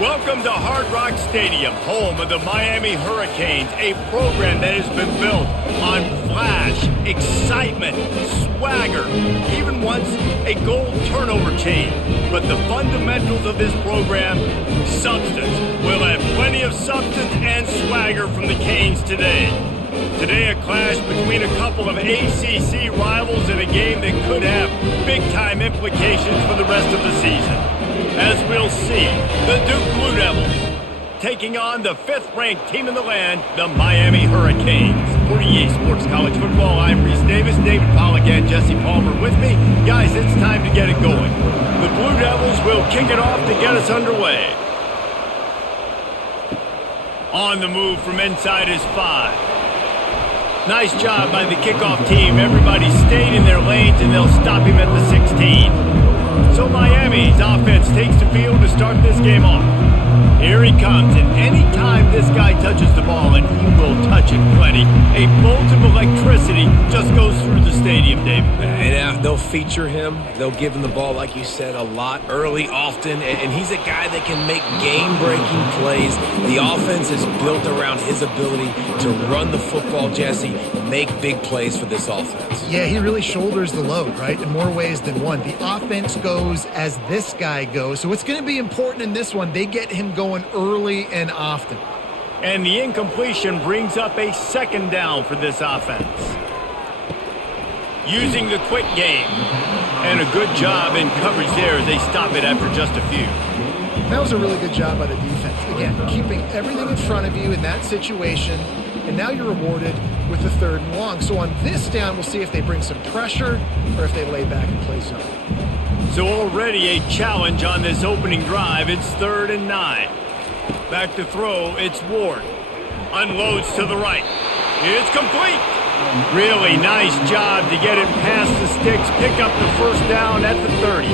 Welcome to Hard Rock Stadium, home of the Miami Hurricanes, a program that has been built on flash, excitement, swagger, even once a goal turnover chain. But the fundamentals of this program, substance. We'll have plenty of substance and swagger from the Canes today. Today, a clash between a couple of ACC rivals in a game that could have big-time implications for the rest of the season. As we'll see, the Duke Blue Devils taking on the 5th-ranked team in the land, the Miami Hurricanes. For EA Sports College Football, I'm Reese Davis, David Pollack and Jesse Palmer with me. Guys, it's time to get it going. The Blue Devils will kick it off to get us underway. On the move from inside is 5. Nice job by the kickoff team. Everybody stayed in their lanes and they'll stop him at the 16. So Miami's offense takes the field to start this game off. Here he comes, and any time this guy touches the ball, and he will touch it plenty, a bolt of electricity just goes through the stadium, David. And they'll feature him. They'll give him the ball, like you said, a lot, early, often, and he's a guy that can make game-breaking plays. The offense is built around his ability to run the football, Jesse, make big plays for this offense. Yeah, he really shoulders the load, right, in more ways than one. The offense goes as this guy goes, so it's going to be important in this one. They get him going early and often. And the incompletion brings up a 2nd down for this offense. Using the quick game. And a good job in coverage there as they stop it after just a few. That was a really good job by the defense. Again, keeping everything in front of you in that situation, and now you're rewarded with the 3rd and long. So on this down, we'll see if they bring some pressure or if they lay back and play zone. So already a challenge on this opening drive. It's 3rd and 9. Back to throw, it's Ward. Unloads to the right. It's complete. Really nice job to get it past the sticks, pick up the 1st down at the 30.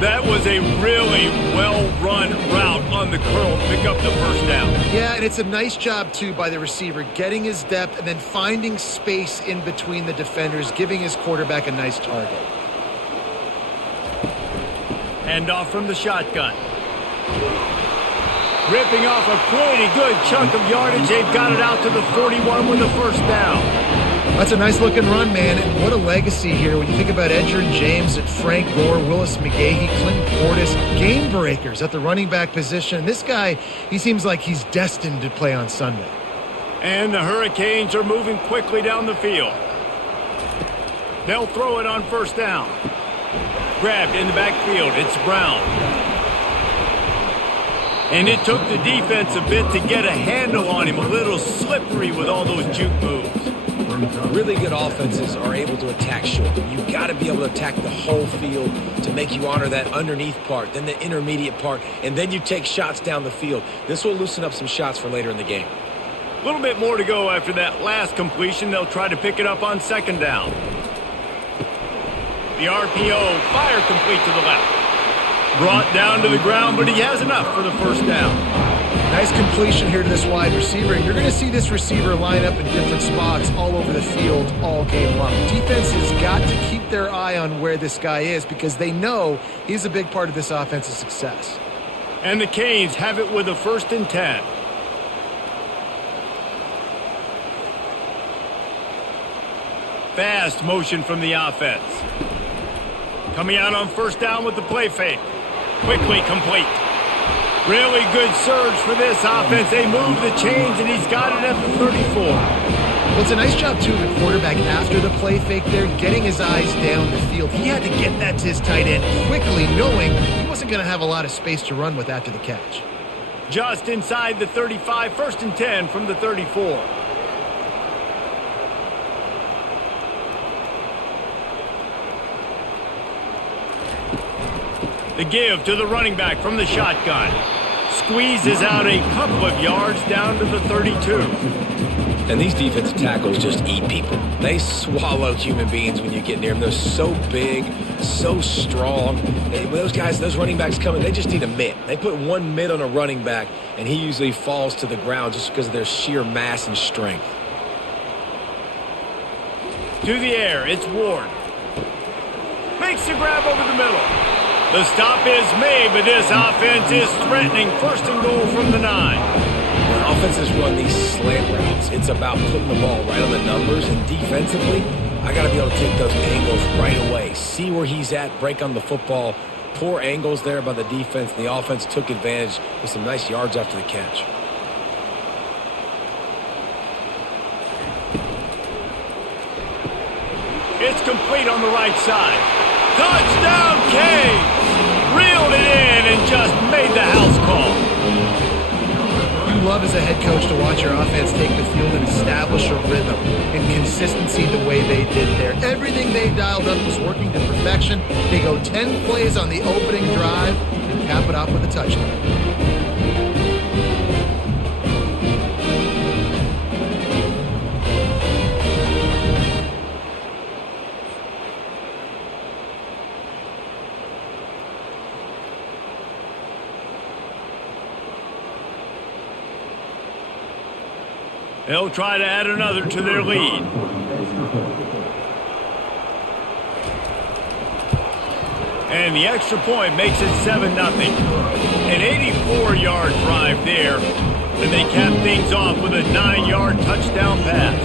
That was a really well-run route on the curl to pick up the 1st down. Yeah, and it's a nice job, too, by the receiver, getting his depth and then finding space in between the defenders, giving his quarterback a nice target. Hand off from the shotgun. Ripping off a pretty good chunk of yardage. They've got it out to the 41 with the 1st down. That's a nice looking run, man, and what a legacy here when you think about Edgerrin James and Frank Gore, Willis McGahee, Clinton Portis, game breakers at the running back position. This guy, he seems like he's destined to play on Sunday. And the Hurricanes are moving quickly down the field. They'll throw it on 1st down. Grabbed in the backfield, it's Brown. And it took the defense a bit to get a handle on him, a little slippery with all those juke moves. Really good offenses are able to attack short. You've got to be able to attack the whole field to make you honor that underneath part, then the intermediate part, and then you take shots down the field. This will loosen up some shots for later in the game. A little bit more to go after that last completion. They'll try to pick it up on 2nd down. The RPO, fire complete to the left. Brought down to the ground, but he has enough for the 1st down. Nice completion here to this wide receiver, and you're going to see this receiver line up in different spots all over the field all game long. Defense has got to keep their eye on where this guy is because they know he's a big part of this offense's success. And the Canes have it with a 1st and 10. Fast motion from the offense. Coming out on 1st down with the play fake. Quickly complete. Really good surge for this offense. They move the chains, and he's got it at the 34. Well, it's a nice job, too, of the quarterback after the play fake there, getting his eyes down the field. He had to get that to his tight end quickly, knowing he wasn't going to have a lot of space to run with after the catch. Just inside the 35, 1st and 10 from the 34. The give to the running back from the shotgun. Squeezes out a couple of yards down to the 32. And these defensive tackles just eat people. They swallow human beings when you get near them. They're so big, so strong. When those guys, those running backs come in, they just need a mitt. They put one mitt on a running back, and he usually falls to the ground just because of their sheer mass and strength. To the air, it's Ward. Makes the grab over the middle. The stop is made, but this offense is threatening. First and goal from the 9. When offenses run these slant routes, it's about putting the ball right on the numbers, and defensively, I got to be able to take those angles right away. See where he's at, break on the football. Poor angles there by the defense. The offense took advantage with some nice yards after the catch. It's complete on the right side. Touchdown, Canes! Reeled it in and just made the house call. You love as a head coach to watch your offense take the field and establish a rhythm and consistency the way they did there. Everything they dialed up was working to perfection. They go 10 plays on the opening drive and cap it off with a touchdown. They'll try to add another to their lead. And the extra point makes it 7-0. An 84-yard drive there. And they cap things off with a 9-yard touchdown pass.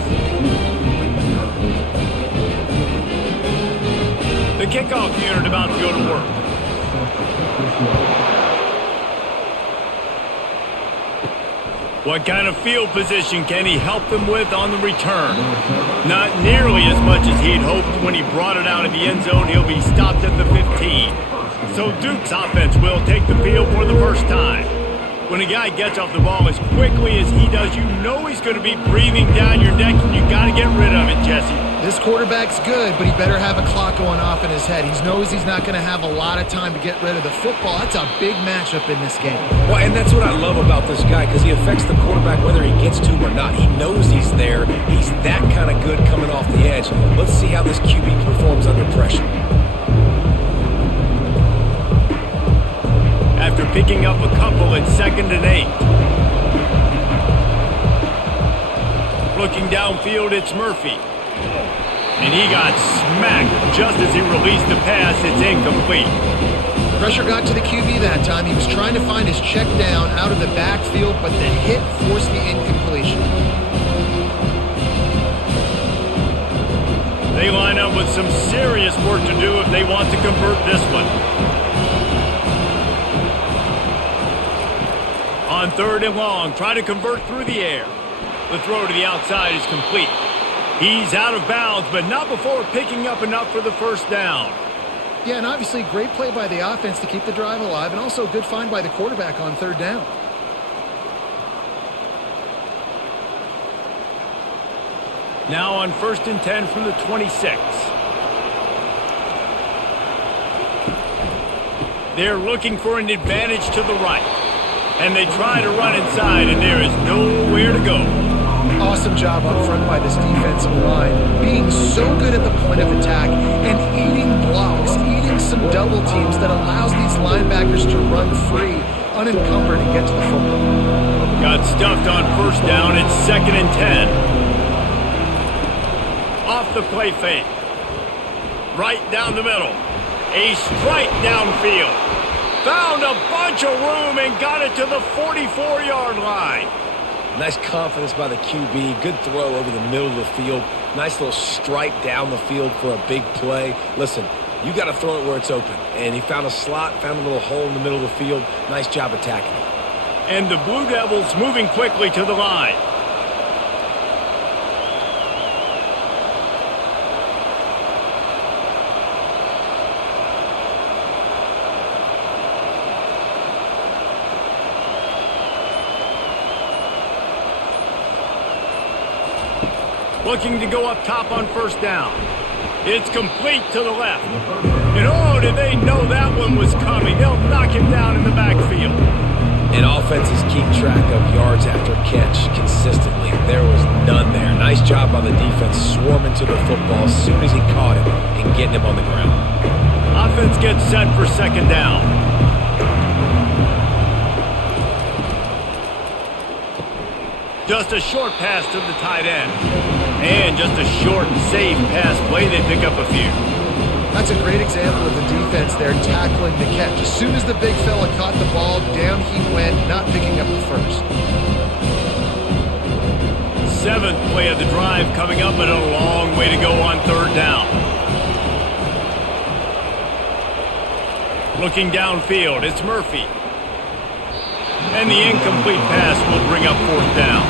The kickoff unit about to go to work. What kind of field position can he help them with on the return? Not nearly as much as he had hoped when he brought it out of the end zone. He'll be stopped at the 15. So Duke's offense will take the field for the first time. When a guy gets off the ball as quickly as he does, you know he's going to be breathing down your neck, and you got to get rid of it, Jesse. This quarterback's good, but he better have a clock going off in his head. He knows he's not going to have a lot of time to get rid of the football. That's a big matchup in this game. Well, and that's what I love about this guy, because he affects the quarterback whether he gets to him or not. He knows he's there. He's that kind of good coming off the edge. Let's see how this QB performs under pressure. After picking up a couple at 2nd and 8. Looking downfield, it's Murphy. And he got smacked just as he released the pass. It's incomplete. Pressure got to the QB that time. He was trying to find his check down out of the backfield, but the hit forced the incompletion. They line up with some serious work to do if they want to convert this one. On 3rd and long, try to convert through the air. The throw to the outside is complete. He's out of bounds, but not before picking up enough for the first down. Yeah, and obviously great play by the offense to keep the drive alive, and also a good find by the quarterback on 3rd down. Now on 1st and 10 from the 26. They're looking for an advantage to the right. And they try to run inside, and there is nowhere to go. Awesome job up front by this defensive line, being so good at the point of attack and eating blocks, eating some double teams that allows these linebackers to run free, unencumbered, and get to the football. Got stuffed on 1st down. It's 2nd and 10. Off the play fake. Right down the middle. A strike downfield. Found a bunch of room and got it to the 44-yard line. Nice confidence by the QB. Good throw over the middle of the field. Nice little stripe down the field for a big play. Listen, you got to throw it where it's open. And he found a slot, found a little hole in the middle of the field. Nice job attacking it. And the Blue Devils moving quickly to the line. Looking to go up top on 1st down. It's complete to the left. And oh, did they know that one was coming. They'll knock him down in the backfield. And offenses keep track of yards after catch consistently. There was none there. Nice job by the defense swarming to the football as soon as he caught it and getting him on the ground. Offense gets set for 2nd down. Just a short pass to the tight end. And just a short, safe pass play. They pick up a few. That's a great example of the defense there tackling the catch. As soon as the big fella caught the ball, down he went, not picking up the first. Seventh play of the drive coming up, but a long way to go on third down. Looking downfield, it's Murphy. And the incomplete pass will bring up fourth down.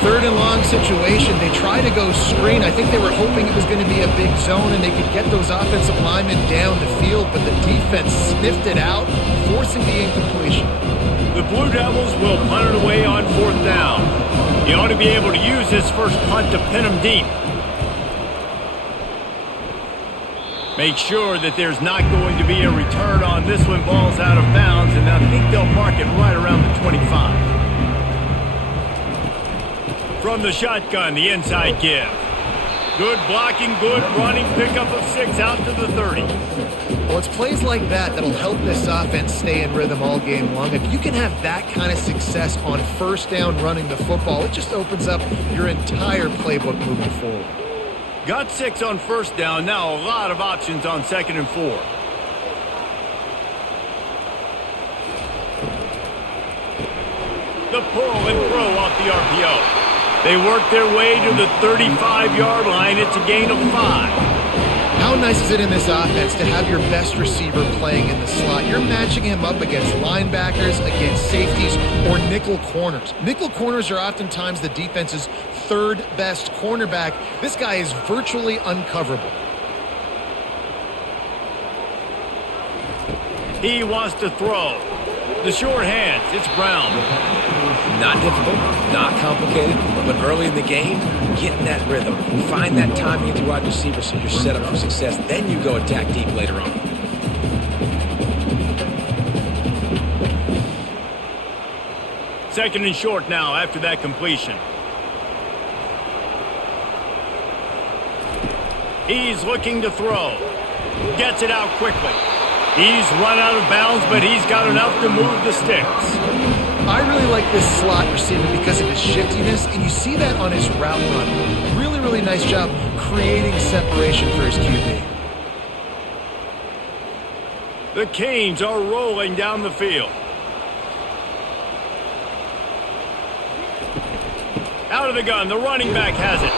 Third and long situation. They try to go screen. I think they were hoping it was going to be a big zone and they could get those offensive linemen down the field, but the defense sniffed it out, forcing the incompletion. The Blue Devils will punt it away on fourth down. He ought to be able to use his first punt to pin him deep. Make sure that there's not going to be a return on this when ball's out of bounds, and I think they'll mark it right around the 25. From the shotgun, the inside give. Good blocking, good running, pickup of 6 out to the 30. Well, it's plays like that that'll help this offense stay in rhythm all game long. If you can have that kind of success on first down running the football, it just opens up your entire playbook moving forward. Got 6 on first down, now a lot of options on 2nd and 4. The pull and throw off the RPO. They work their way to the 35-yard line. It's a gain of 5. How nice is it in this offense to have your best receiver playing in the slot? You're matching him up against linebackers, against safeties, or nickel corners. Nickel corners are oftentimes the defense's third best cornerback. This guy is virtually uncoverable. He wants to throw. The short hands, it's Brown. Not difficult, not complicated, but early in the game, get in that rhythm. Find that timing at the wide receiver so you're set up for success. Then you go attack deep later on. Second and short now after that completion. He's looking to throw. Gets it out quickly. He's run out of bounds, but he's got enough to move the sticks. I really like this slot receiver because of his shiftiness, and you see that on his route run. Really, really nice job creating separation for his QB. The Canes are rolling down the field. Out of the gun, the running back has it.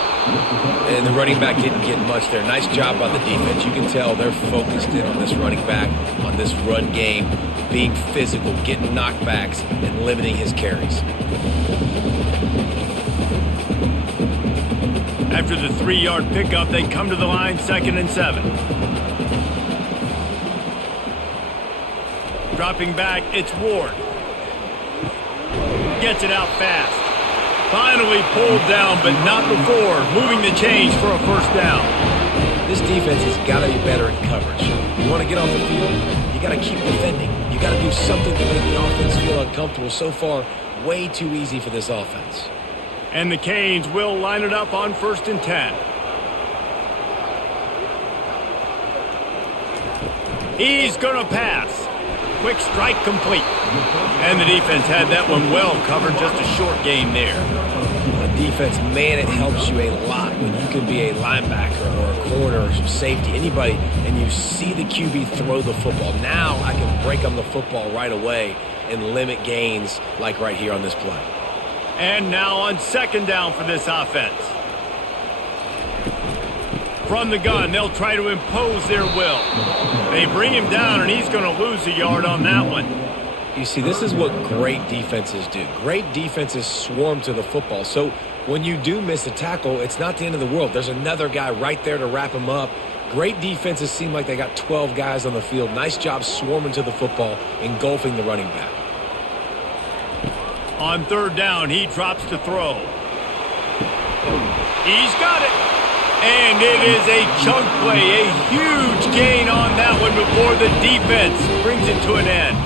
And the running back didn't get much there. Nice job by the defense. You can tell they're focused in on this running back, on this run game, being physical, getting knockbacks, and limiting his carries. After the 3-yard pickup, they come to the line, 2nd and 7. Dropping back, it's Ward. Gets it out fast. Finally pulled down, but not before moving the chains for a first down. This defense has got to be better in coverage. You want to get off the field, you got to keep defending. You got to do something to make the offense feel uncomfortable. So far, way too easy for this offense. And the Canes will line it up on 1st and 10. He's going to pass. Quick strike complete. And the defense had that one well covered, just a short game there. On defense, man, it helps you a lot when you can be a linebacker or a corner or safety, anybody, and you see the QB throw the football. Now I can break on the football right away and limit gains like right here on this play. And now on 2nd down for this offense. From the gun, they'll try to impose their will. They bring him down, and he's going to lose a yard on that one. You see, this is what great defenses do. Great defenses swarm to the football. So when you do miss a tackle, it's not the end of the world. There's another guy right there to wrap him up. Great defenses seem like they got 12 guys on the field. Nice job swarming to the football, engulfing the running back. On 3rd down, he drops to throw. He's got it. And it is a chunk play, a huge gain on that one before the defense brings it to an end.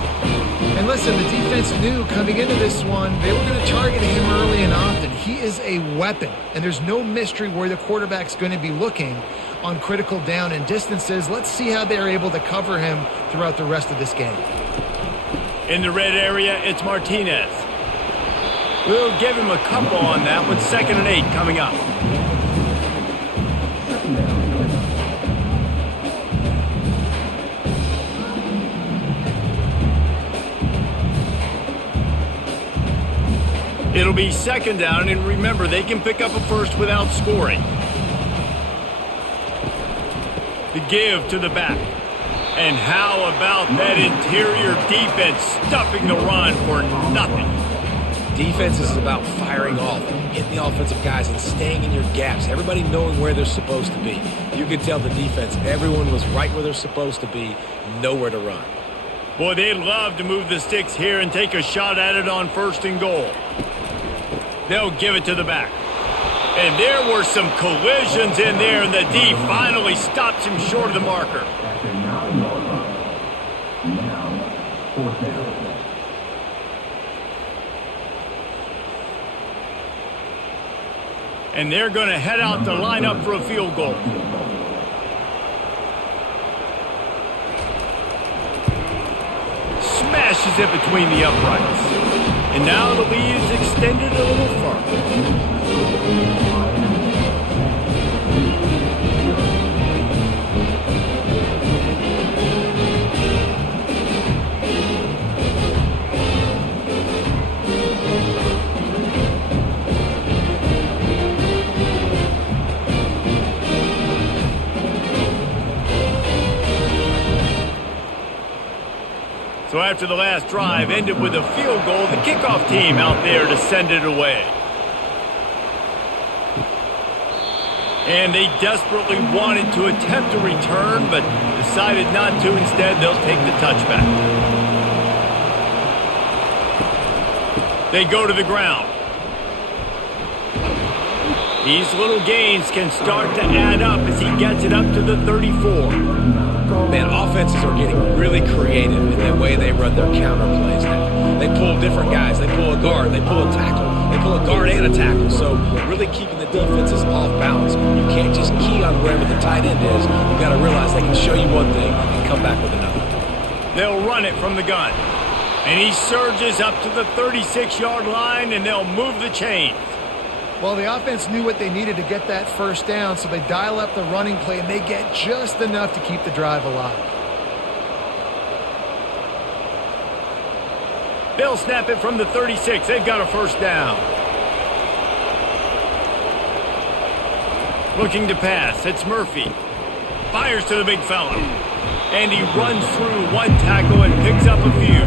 And listen, the defense knew coming into this one, they were going to target him early and often. He is a weapon, and there's no mystery where the quarterback's going to be looking on critical down and distances. Let's see how they're able to cover him throughout the rest of this game. In the red area, it's Martinez. We'll give him a couple on that with 2nd and 8 coming up. It'll be second down, and remember, they can pick up a first without scoring. The give to the back. And how about that interior defense stuffing the run for nothing? Defense is about firing off, hitting the offensive guys and staying in your gaps. Everybody knowing where they're supposed to be. You could tell the defense, everyone was right where they're supposed to be, nowhere to run. Boy, they'd love to move the sticks here and take a shot at it on 1st and goal. They'll give it to the back. And there were some collisions in there, and the D finally stops him short of the marker. And they're going to head out to line up for a field goal. Smashes it between the uprights. And now the lead is extended a little further. So after the last drive ended with a field goal, the kickoff team out there to send it away. And they desperately wanted to attempt a return, but decided not to. Instead, they'll take the touchback. They go to the ground. These little gains can start to add up as he gets it up to the 34. Man, offenses are getting really creative in the way they run their counter plays now. They pull different guys. They pull a guard. They pull a tackle. They pull a guard and a tackle. So really keeping the defenses off balance. You can't just key on wherever the tight end is. You've got to realize they can show you one thing and come back with another. They'll run it from the gun. And he surges up to the 36-yard line, and they'll move the chains. Well, the offense knew what they needed to get that first down, so they dial up the running play, and they get just enough to keep the drive alive. They'll snap it from the 36. They've got a first down. Looking to pass. It's Murphy. Fires to the big fella. And he runs through one tackle and picks up a few.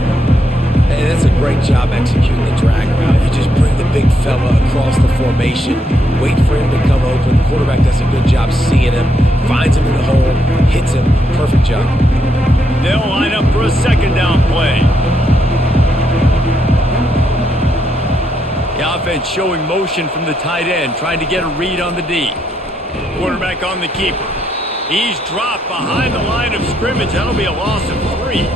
Hey, that's a great job executing the drag route. You just bring the big fella across the formation, wait for him to come open. The quarterback does a good job seeing him, finds him in the hole, hits him. Perfect job. They'll line up for a second down play. The offense showing motion from the tight end, trying to get a read on the D. Quarterback on the keeper. He's dropped behind the line of scrimmage. That'll be a loss of 3.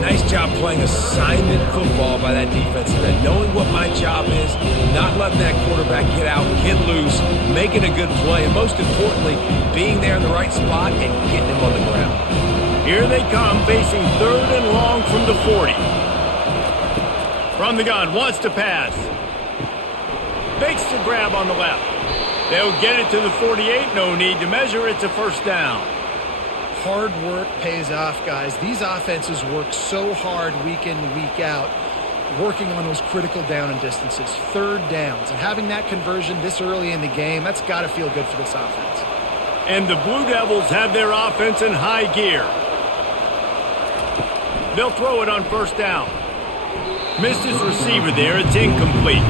Nice job playing assignment football by that defensive end. Knowing what my job is, not letting that quarterback get out, get loose, making a good play, and most importantly, being there in the right spot and getting him on the ground. Here they come, facing 3rd and long from the 40. From the gun, wants to pass. Makes the grab on the left. They'll get it to the 48. No need to measure. It's a first down. Hard work pays off, guys. These offenses work so hard week in, week out, working on those critical down and distances, 3rd downs. And having that conversion this early in the game, that's got to feel good for this offense. And the Blue Devils have their offense in high gear. They'll throw it on first down. Missed his receiver there. It's incomplete.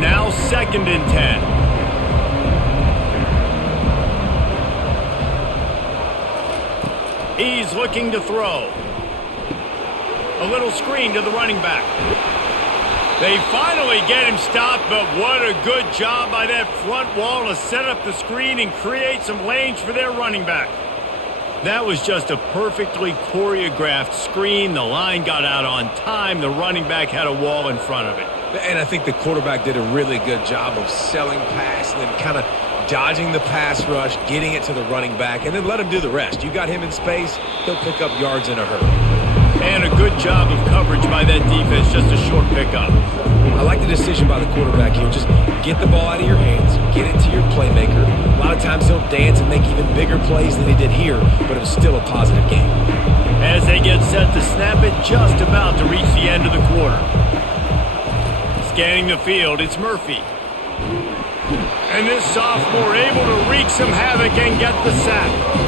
Now 2nd and 10. He's looking to throw. A little screen to the running back. They finally get him stopped, but what a good job by that front wall to set up the screen and create some lanes for their running back. That was just a perfectly choreographed screen. The line got out on time. The running back had a wall in front of it. And I think the quarterback did a really good job of selling pass and then kind of dodging the pass rush, getting it to the running back, and then let him do the rest. You got him in space, he'll pick up yards in a hurry. And a good job of coverage by that defense, just a short pickup. I like the decision by the quarterback here. Just get the ball out of your hands, get it to your playmaker. A lot of times he'll dance and make even bigger plays than he did here, but it was still a positive game. As they get set to snap it, just about to reach the end of the quarter. Scanning the field, it's Murphy. And this sophomore able to wreak some havoc and get the sack.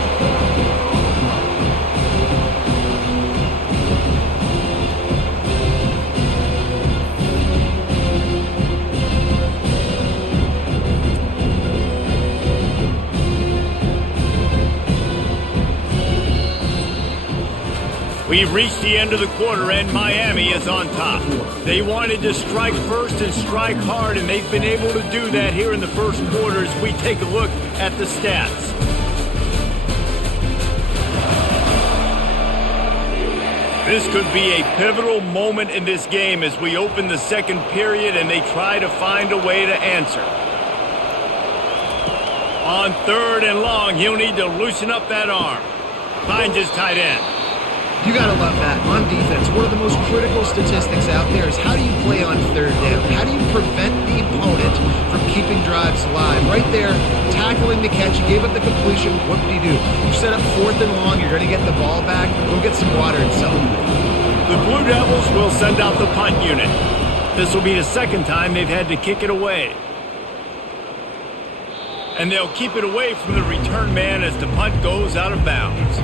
We've reached the end of the quarter, and Miami is on top. They wanted to strike first and strike hard, and they've been able to do that here in the first quarter as we take a look at the stats. This could be a pivotal moment in this game as we open the second period and they try to find a way to answer. On 3rd and long, he'll need to loosen up that arm. Finds his tight end. You got to love that. On defense, one of the most critical statistics out there is how do you play on 3rd down? How do you prevent the opponent from keeping drives alive? Right there, tackling the catch. You gave up the completion. What did you do? You set up 4th and long. You're going to get the ball back. Go get some water and celebrate. The Blue Devils will send out the punt unit. This will be the second time they've had to kick it away. And they'll keep it away from the return man as the punt goes out of bounds.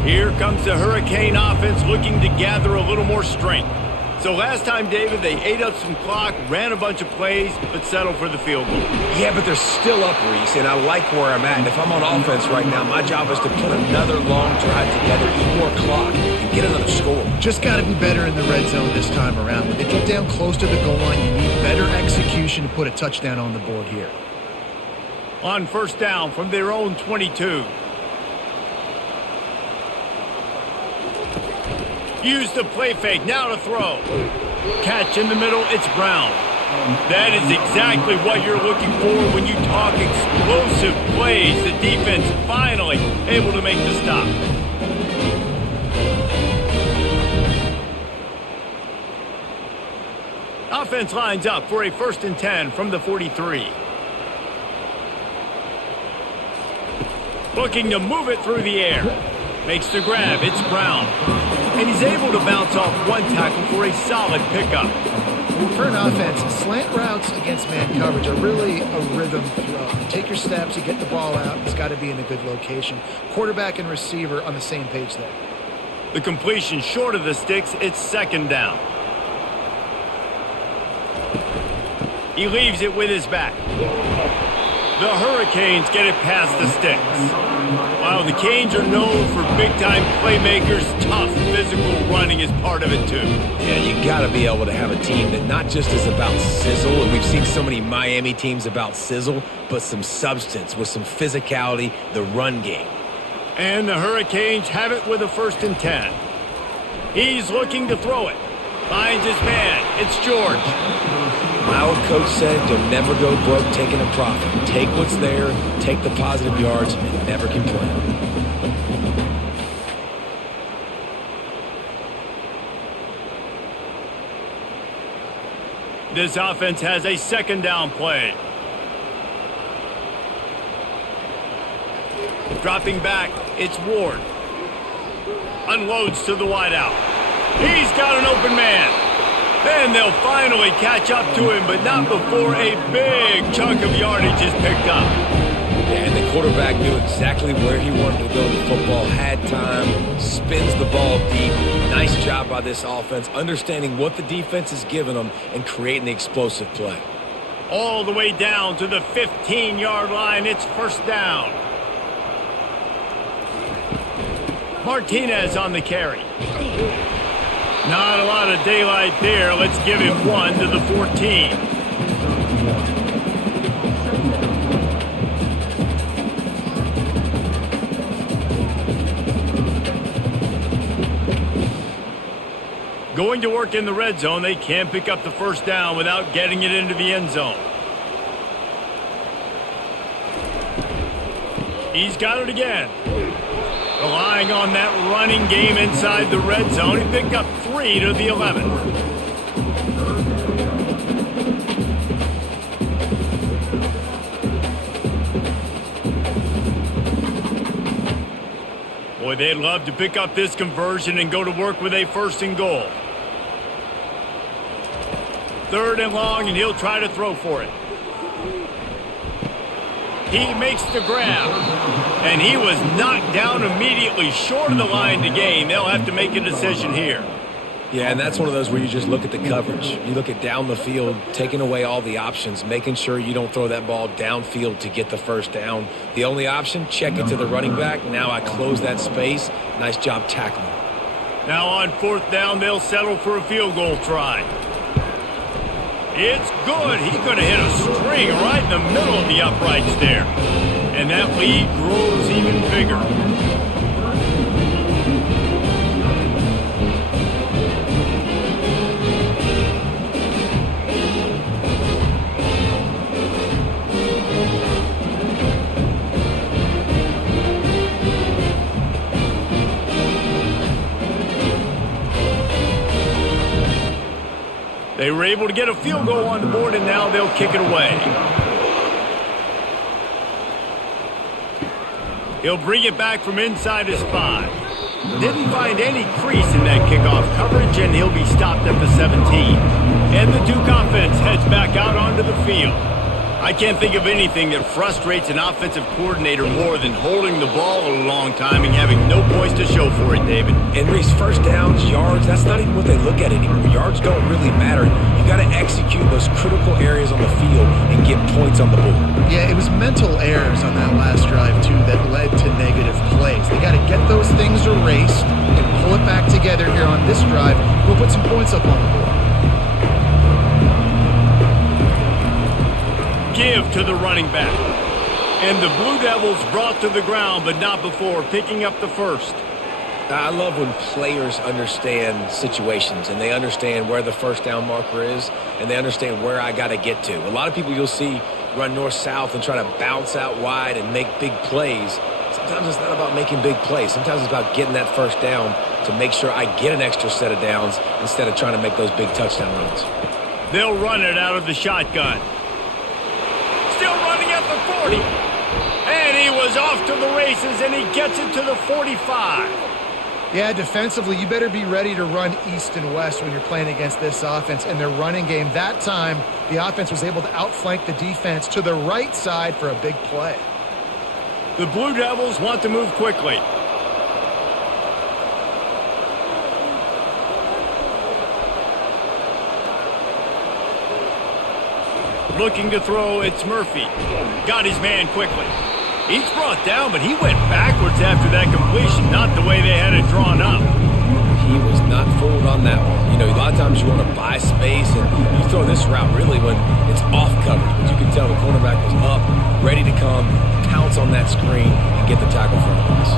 Here comes the Hurricane offense looking to gather a little more strength. So last time, David, they ate up some clock, ran a bunch of plays, but settled for the field goal. Yeah, but they're still up, Reese, and I like where I'm at. And if I'm on offense right now, my job is to put another long drive together, eat more clock, and get another score. Just got to be better in the red zone this time around. When they get down close to the goal line, you need better execution to put a touchdown on the board here. On 1st down from their own 22. Use the play fake, now to throw. Catch in the middle, it's Brown. That is exactly what you're looking for when you talk explosive plays. The defense finally able to make the stop. Offense lines up for a 1st and 10 from the 43. Looking to move it through the air. Makes the grab, it's Brown. And he's able to bounce off one tackle for a solid pickup. For an offense, slant routes against man coverage are really a rhythm throw. You take your steps, you get the ball out, it's got to be in a good location. Quarterback and receiver on the same page there. The completion short of the sticks, it's 2nd down. He leaves it with his back. The Hurricanes get it past the sticks. While the Canes are known for big-time playmakers, tough physical running is part of it too. Yeah, you got to be able to have a team that not just is about sizzle, and we've seen so many Miami teams about sizzle, but some substance with some physicality, the run game. And the Hurricanes have it with a 1st and 10. He's looking to throw it. Finds his man. It's George. My old coach said, you'll never go broke taking a profit. Take what's there, take the positive yards, and never complain. This offense has a 2nd down play. Dropping back, it's Ward. Unloads to the wideout. He's got an open man. Then they'll finally catch up to him, but not before a big chunk of yardage is picked up. And the quarterback knew exactly where he wanted to go with the football, had time, spins the ball deep. Nice job by this offense, understanding what the defense is giving them and creating the explosive play. All the way down to the 15-yard line, it's 1st down. Martinez on the carry. Not a lot of daylight there. Let's give him 1 to the 14. Going to work in the red zone. They can't pick up the 1st down without getting it into the end zone. He's got it again. Relying on that running game inside the red zone, he picked up 3 to the 11. Boy, they'd love to pick up this conversion and go to work with a 1st and goal. 3rd and long, and he'll try to throw for it. He makes the grab, and he was knocked down immediately short of the line to gain. They'll have to make a decision here. Yeah, and that's one of those where you just look at the coverage. You look at down the field, taking away all the options, making sure you don't throw that ball downfield to get the 1st down. The only option, check it to the running back. Now I close that space. Nice job tackling. Now on 4th down, they'll settle for a field goal try. It's good. He could have hit a string right in the middle of the uprights there. And that lead grows even bigger. They were able to get a field goal on the board, and now they'll kick it away. He'll bring it back from inside his 5. Didn't find any crease in that kickoff coverage, and he'll be stopped at the 17. And the Duke offense heads back out onto the field. I can't think of anything that frustrates an offensive coordinator more than holding the ball a long time and having no points to show for it, David. And Reese, 1st downs, yards, that's not even what they look at anymore. Yards don't really matter. You got to execute those critical areas on the field and get points on the board. Yeah, it was mental errors on that last drive, too, that led to negative plays. They got to get those things erased and pull it back together here on this drive. We'll put some points up on the board. Give to the running back. And the Blue Devils brought to the ground, but not before picking up the 1st. I love when players understand situations and they understand where the 1st down marker is and they understand where I got to get to. A lot of people you'll see run north-south and try to bounce out wide and make big plays. Sometimes it's not about making big plays. Sometimes it's about getting that 1st down to make sure I get an extra set of downs instead of trying to make those big touchdown runs. They'll run it out of the shotgun. Still running at the 40. And he was off to the races, and he gets it to the 45. Yeah, defensively, you better be ready to run east and west when you're playing against this offense. And their running game, that time, the offense was able to outflank the defense to the right side for a big play. The Blue Devils want to move quickly. Looking to throw, it's Murphy. Got his man quickly. He's brought down, but he went backwards after that completion, not the way they had it drawn up. He was not fooled on that one. You know, a lot of times you want to buy space, and you throw this route really when it's off coverage. But you can tell the cornerback was up, ready to come, pounce on that screen, and get the tackle for us.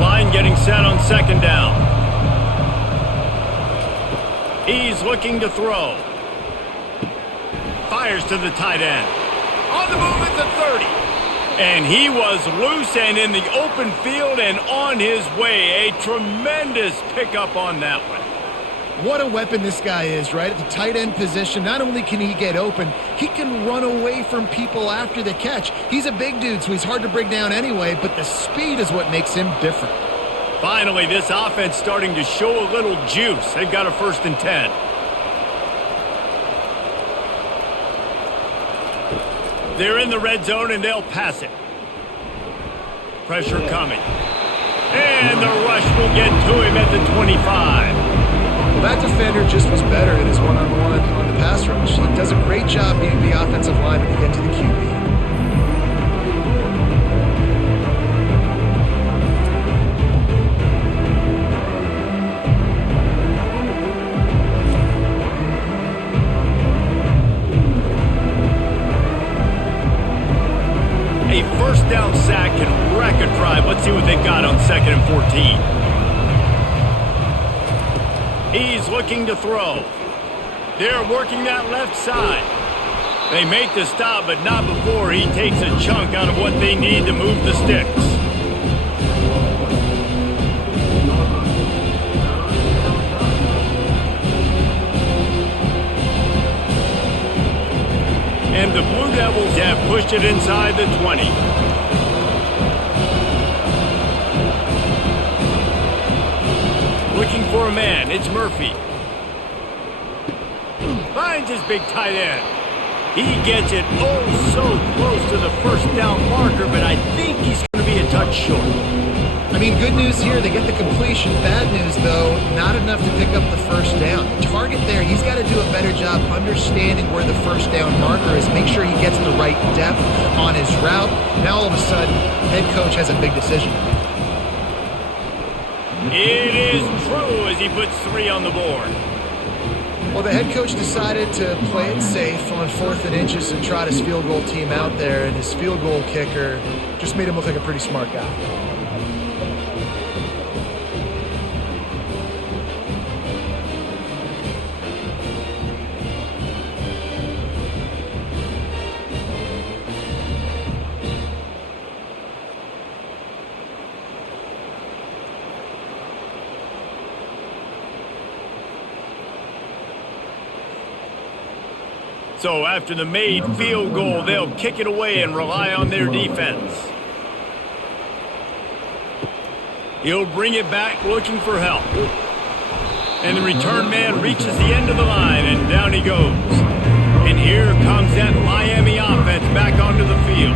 Line getting set on 2nd down. He's looking to throw. Fires to the tight end. On the move at the 30. And he was loose and in the open field and on his way. A tremendous pickup on that one. What a weapon this guy is, right? At the tight end position, not only can he get open, he can run away from people after the catch. He's a big dude, so he's hard to bring down anyway, but the speed is what makes him different. Finally, this offense starting to show a little juice. They've got a 1st and 10. They're in the red zone, and they'll pass it. Pressure coming. And the rush will get to him at the 25. Well, that defender just was better in his one-on-one on the pass rush. He does a great job beating the offensive lineman to get to the QB. A 1st down sack can wreck a drive. Let's see what they've got on 2nd and 14. He's looking to throw. They're working that left side. They make the stop, but not before he takes a chunk out of what they need to move the sticks. And the Blue Devils have pushed it inside the 20. Looking for a man, it's Murphy. Finds his big tight end. He gets it oh so close to the first down marker, but I think he's going to be a touch short. I mean, good news here, they get the completion. Bad news, though, not enough to pick up the first down. The target there, he's got to do a better job understanding where the first down marker is, make sure he gets the right depth on his route. Now, all of a sudden, head coach has a big decision to make. It is true as he puts 3 on the board. Well, the head coach decided to play it safe on 4th and inches and trot his field goal team out there, and his field goal kicker just made him look like a pretty smart guy. So after the made field goal, they'll kick it away and rely on their defense. He'll bring it back looking for help. And the return man reaches the end of the line, and down he goes. And here comes that Miami offense back onto the field.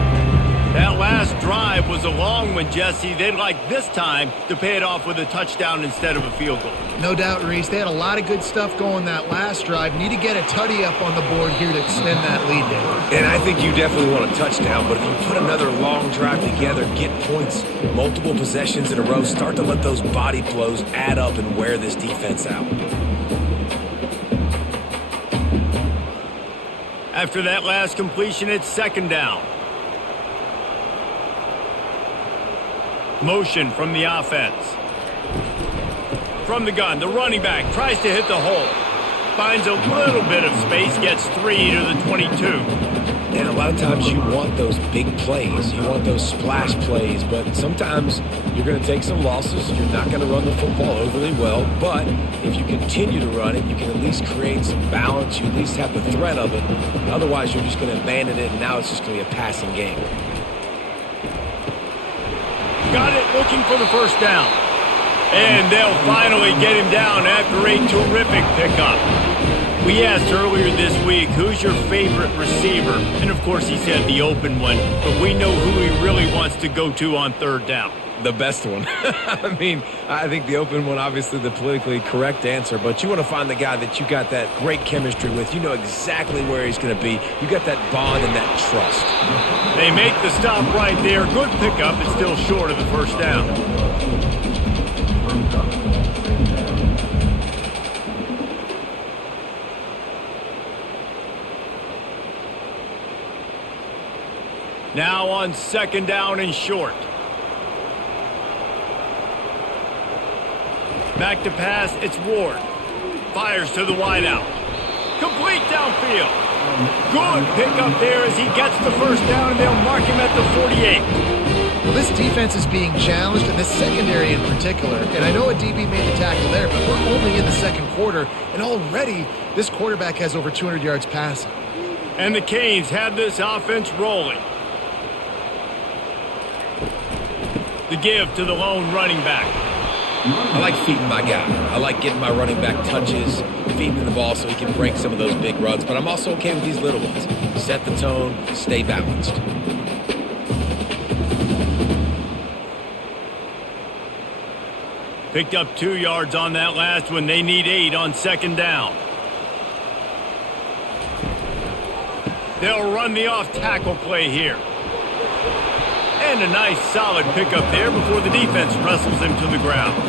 That last drive was a long one, Jesse. They'd like this time to pay it off with a touchdown instead of a field goal. No doubt, Reese. They had a lot of good stuff going that last drive. Need to get a tutty up on the board here to extend that lead down. And I think you definitely want a touchdown, but if you put another long drive together, get points, multiple possessions in a row, start to let those body blows add up and wear this defense out. After that last completion, it's 2nd down. Motion from the offense. From the gun, the running back tries to hit the hole. Finds a little bit of space, gets 3 to the 22. And a lot of times you want those big plays. You want those splash plays, but sometimes you're going to take some losses. You're not going to run the football overly well, but if you continue to run it, you can at least create some balance. You at least have the threat of it. Otherwise, you're just going to abandon it, and now it's just going to be a passing game. Got it, looking for the first down. And they'll finally get him down after a terrific pickup. We asked earlier this week, who's your favorite receiver? And of course he said the open one, but we know who he really wants to go to on 3rd down. The best one. I mean, I think the open one, obviously the politically correct answer, but you want to find the guy that you got that great chemistry with. You know exactly where he's going to be. You got that bond and that trust. They make the stop right there. Good pickup, but still short of the first down. Now on 2nd down and short. Back to pass, it's Ward. Fires to the wideout. Complete downfield. Good pickup there as he gets the first down, and they'll mark him at the 48. Well, this defense is being challenged, and this secondary in particular. And I know a DB made the tackle there, but we're only in the 2nd quarter, and already this quarterback has over 200 yards passing. And the Canes have this offense rolling. The give to the lone running back. I like feeding my guy. I like getting my running back touches, feeding him the ball so he can break some of those big runs, but I'm also okay with these little ones. Set the tone, stay balanced. Picked up 2 yards on that last one. They need 8 on 2nd down. They'll run the off-tackle play here. And a nice solid pickup there before the defense wrestles him to the ground.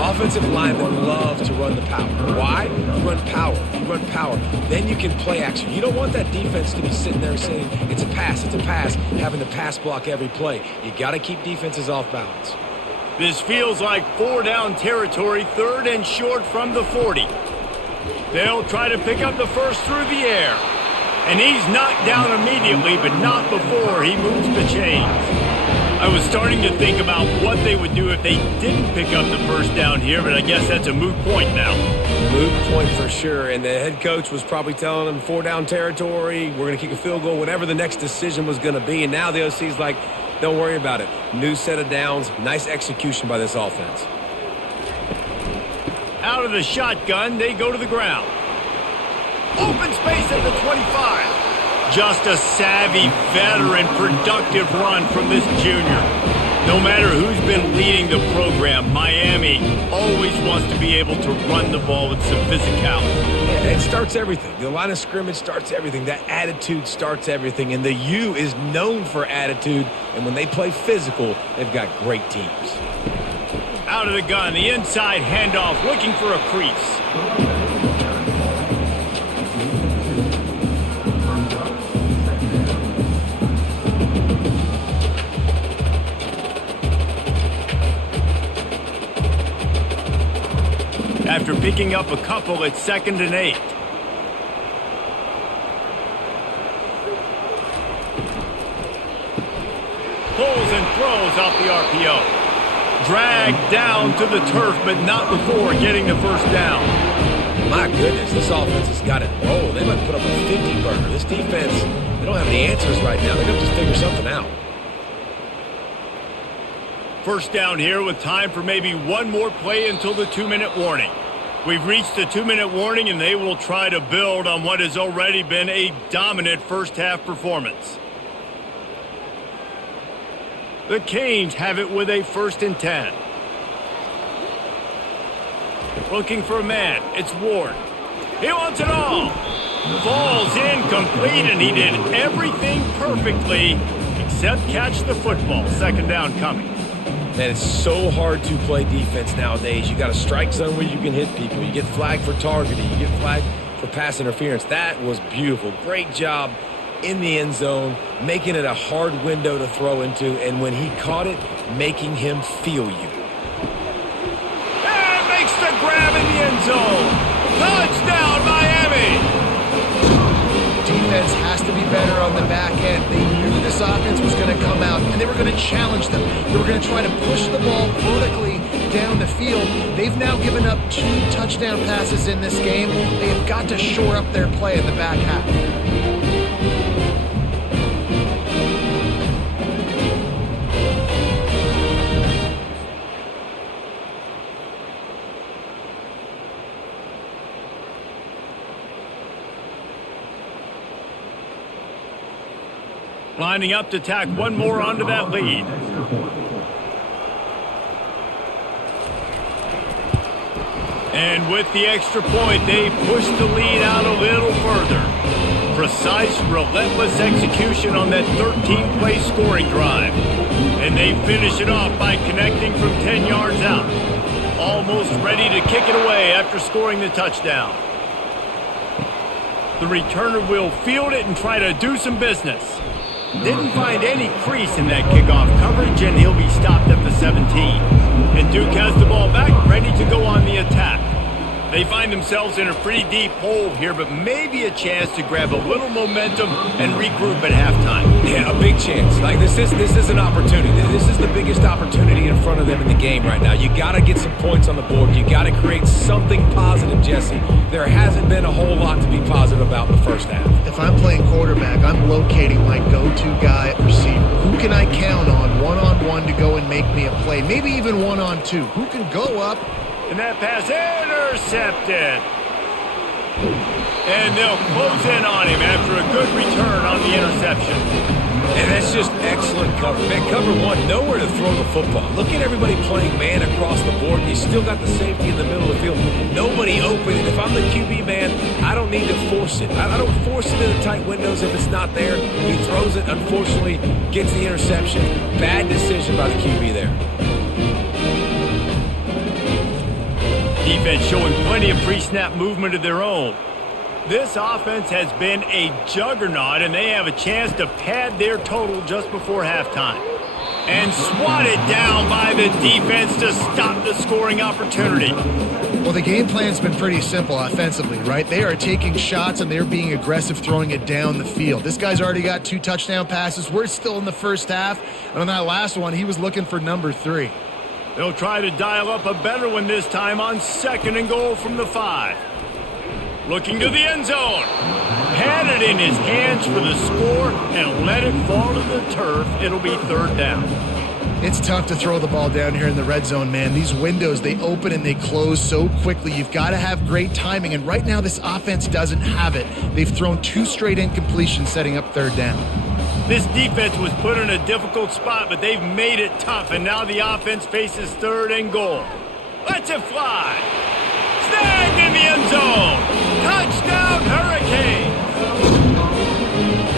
Offensive linemen love to run the power. Why? You run power. You run power. Then you can play action. You don't want that defense to be sitting there saying, it's a pass, having to pass block every play. You got to keep defenses off balance. This feels like 4-down territory, 3rd and short from the 40. They'll try to pick up the first through the air. And he's knocked down immediately, but not before he moves the chains. I was starting to think about what they would do if they didn't pick up the first down here, but I guess that's a moot point now. moot point for sure, and the head coach was probably telling them 4-down territory, we're going to kick a field goal, whatever the next decision was going to be, and now the OC's like, don't worry about it. New set of downs, nice execution by this offense. Out of the shotgun, they go to the ground. Open space at the 25. Just a savvy, veteran, productive run from this junior. No matter who's been leading the program, Miami always wants to be able to run the ball with some physicality. It starts everything. The line of scrimmage starts everything. That attitude starts everything. And the U is known for attitude. And when they play physical, they've got great teams. Out of the gun, the inside handoff, looking for a crease. After picking up a couple, it's 2nd and 8. Pulls and throws off the RPO. Dragged down to the turf, but not before getting the first down. My goodness, this offense has got it rolling. They might put up a 50-burger. This defense, they don't have the answers right now. They're going to have to figure something out. First down here with time for maybe one more play until the 2-minute warning. We've reached the 2-minute warning, and they will try to build on what has already been a dominant first-half performance. The Canes have it with a 1st and 10. Looking for a man. It's Ward. He wants it all. Falls incomplete, and he did everything perfectly except catch the football. 2nd down coming. Man, it's so hard to play defense nowadays. You got a strike zone where you can hit people. You get flagged for targeting. You get flagged for pass interference. That was beautiful. Great job in the end zone, making it a hard window to throw into, and when he caught it, making him feel you. And makes the grab in the end zone. Touchdown, Miami! Defense has to be better on the back end. They knew this offense was going to come out, and they were going to challenge them. They were going to try to push the ball vertically down the field. They've now given up 2 touchdown passes in this game. They have got to shore up their play in the back half. Lining up to tack one more onto that lead. And with the extra point, they push the lead out a little further. Precise, relentless execution on that 13-play scoring drive. And they finish it off by connecting from 10 yards out. Almost ready to kick it away after scoring the touchdown. The returner will field it and try to do some business. Didn't find any crease in that kickoff coverage, and he'll be stopped at the 17. And Duke has the ball back, ready to go on the attack. They find themselves in a pretty deep hole here, but maybe a chance to grab a little momentum and regroup at halftime. Yeah, a big chance. Like this is an opportunity. This is the biggest opportunity in front of them in the game right now. You got to get some points on the board. You got to create something positive, Jesse. There hasn't been a whole lot to be positive about in the first half. If I'm playing quarterback, I'm locating my go-to guy at receiver. Who can I count on one-on-one to go and make me a play? Maybe even one-on-two. Who can go up? And that pass intercepted. And they'll close in on him after a good return on the interception. And that's just excellent cover. Man, cover one, nowhere to throw the football. Look at everybody playing man across the board. You still got the safety in the middle of the field. Nobody open. And if I'm the QB man, I don't need to force it. I don't force it in the tight windows if it's not there. He throws it, unfortunately, gets the interception. Bad decision by the QB there. Defense showing plenty of pre-snap movement of their own. This offense has been a juggernaut, and they have a chance to pad their total just before halftime. And swatted down by the defense to stop the scoring opportunity. Well, the game plan's been pretty simple offensively, right? They are taking shots, and they're being aggressive, throwing it down the field. This guy's already got 2 touchdown passes. We're still in the first half. And on that last one, he was looking for number 3. They'll try to dial up a better one this time on 2nd and goal from the 5. Looking to the end zone. Had it in his hands for the score and let it fall to the turf. It'll be 3rd down. It's tough to throw the ball down here in the red zone, man. These windows, they open and they close so quickly. You've got to have great timing, and right now this offense doesn't have it. They've thrown 2 straight incompletions setting up 3rd down. This defense was put in a difficult spot, but they've made it tough, and now the offense faces 3rd and goal. Lets it fly. Snagged in the end zone. Touchdown, Hurricanes.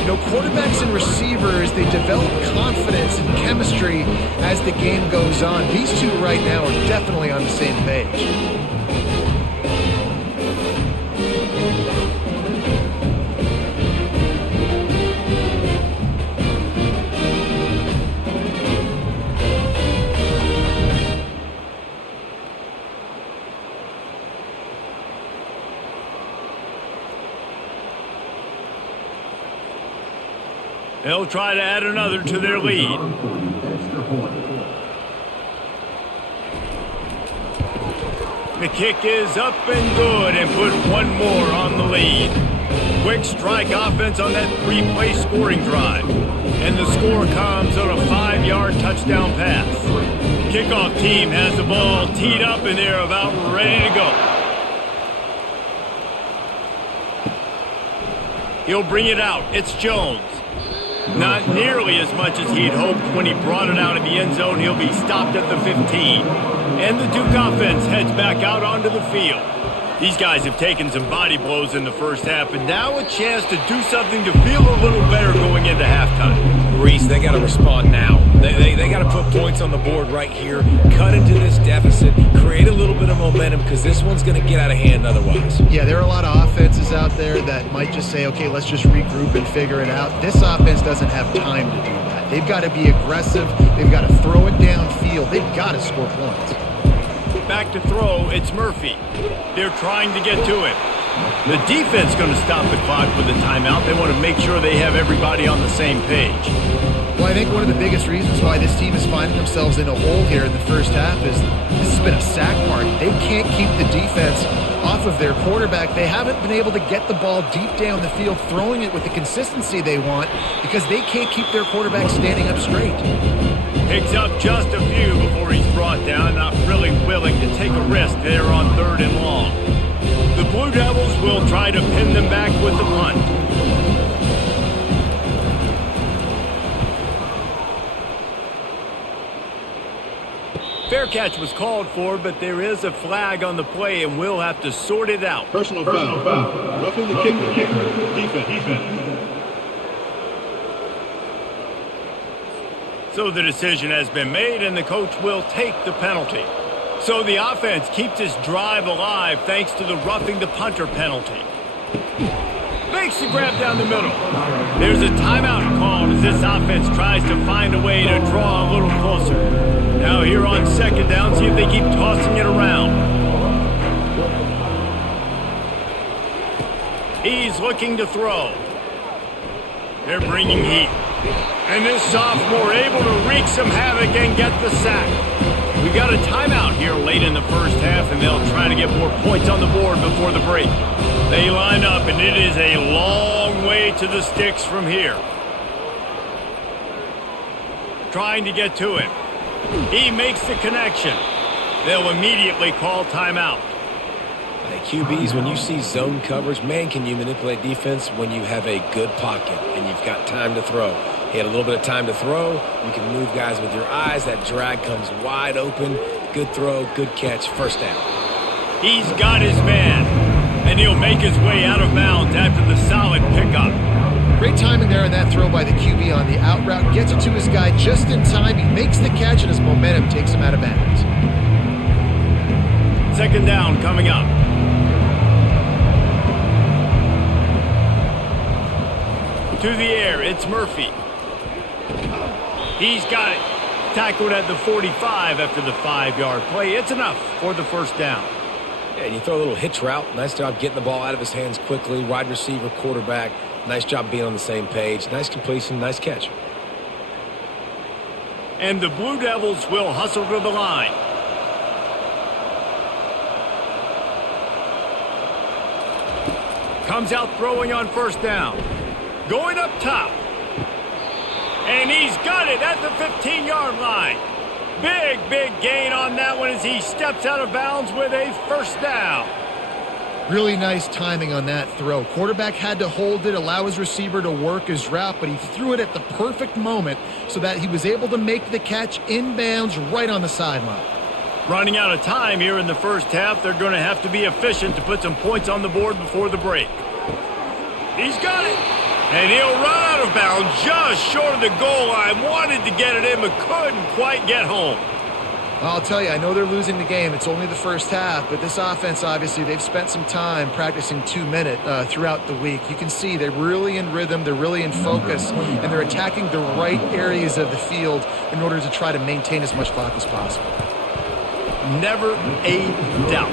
You know, quarterbacks and receivers, they develop confidence and chemistry as the game goes on. These two right now are definitely on the same page. They'll try to add another to their lead. The kick is up and good and put one more on the lead. Quick strike offense on that 3-play scoring drive. And the score comes on a 5-yard touchdown pass. Kickoff team has the ball teed up and they're about ready to go. He'll bring it out. It's Jones. Not nearly as much as he'd hoped when he brought it out of the end zone. He'll be stopped at the 15. And the Duke offense heads back out onto the field. These guys have taken some body blows in the first half, and now a chance to do something to feel a little better going into halftime. Reese, they got to respond now. They got to put points on the board right here, cut into this deficit, create a little bit of momentum, because this one's going to get out of hand otherwise. Yeah, there are a lot of offenses out there that might just say, okay, let's just regroup and figure it out. This offense doesn't have time to do that. They've got to be aggressive. They've got to throw it downfield. They've got to score points. Back to throw, it's Murphy. They're trying to get to him. The defense going to stop the clock with a timeout. They want to make sure they have everybody on the same page. Well, I think one of the biggest reasons why this team is finding themselves in a hole here in the first half is this has been a sack party. They can't keep the defense off of their quarterback. They haven't been able to get the ball deep down the field, throwing it with the consistency they want, because they can't keep their quarterback standing up straight. Picks up just a few before he's brought down, not really willing to take a risk there on 3rd and long. The Blue Devils will try to pin them back with the punt. Fair catch was called for, but there is a flag on the play, and we'll have to sort it out. Personal foul. Roughing the kicker. Defense. So the decision has been made, and the coach will take the penalty. So the offense keeps this drive alive thanks to the roughing the punter penalty. Makes the grab down the middle. There's a timeout called as this offense tries to find a way to draw a little closer. Now here on 2nd down, see if they keep tossing it around. He's looking to throw. They're bringing heat. And this sophomore able to wreak some havoc and get the sack. We got a timeout here late in the first half, and they'll try to get more points on the board before the break. They line up, and it is a long way to the sticks from here. Trying to get to him. He makes the connection. They'll immediately call timeout. Hey, QBs, when you see zone coverage, man, can you manipulate defense when you have a good pocket and you've got time to throw. He had a little bit of time to throw. You can move guys with your eyes. That drag comes wide open. Good throw, good catch, 1st down. He's got his man, and he'll make his way out of bounds after the solid pickup. Great timing there on that throw by the QB on the out route. Gets it to his guy just in time. He makes the catch, and his momentum takes him out of bounds. 2nd down coming up. To the air, it's Murphy. He's got it. Tackled at the 45 after the 5-yard play. It's enough for the 1st down. Yeah, and you throw a little hitch route. Nice job getting the ball out of his hands quickly. Wide receiver, quarterback. Nice job being on the same page. Nice completion, nice catch. And the Blue Devils will hustle to the line. Comes out throwing on first down. Going up top. And he's got it at the 15-yard line. Big gain on that one as he steps out of bounds with a first down. Really nice timing on that throw. Quarterback had to hold it, allow his receiver to work his route, but he threw it at the perfect moment so that he was able to make the catch inbounds right on the sideline. Running out of time here in the first half, they're going to have to be efficient to put some points on the board before the break. He's got it. And he'll run out of bounds just short of the goal line. Wanted to get it in, but couldn't quite get home. I'll tell you, I know they're losing the game. It's only the first half, but this offense, obviously, they've spent some time practicing 2-minute throughout the week. You can see they're really in rhythm, they're really in focus, and they're attacking the right areas of the field in order to try to maintain as much clock as possible. Never a doubt.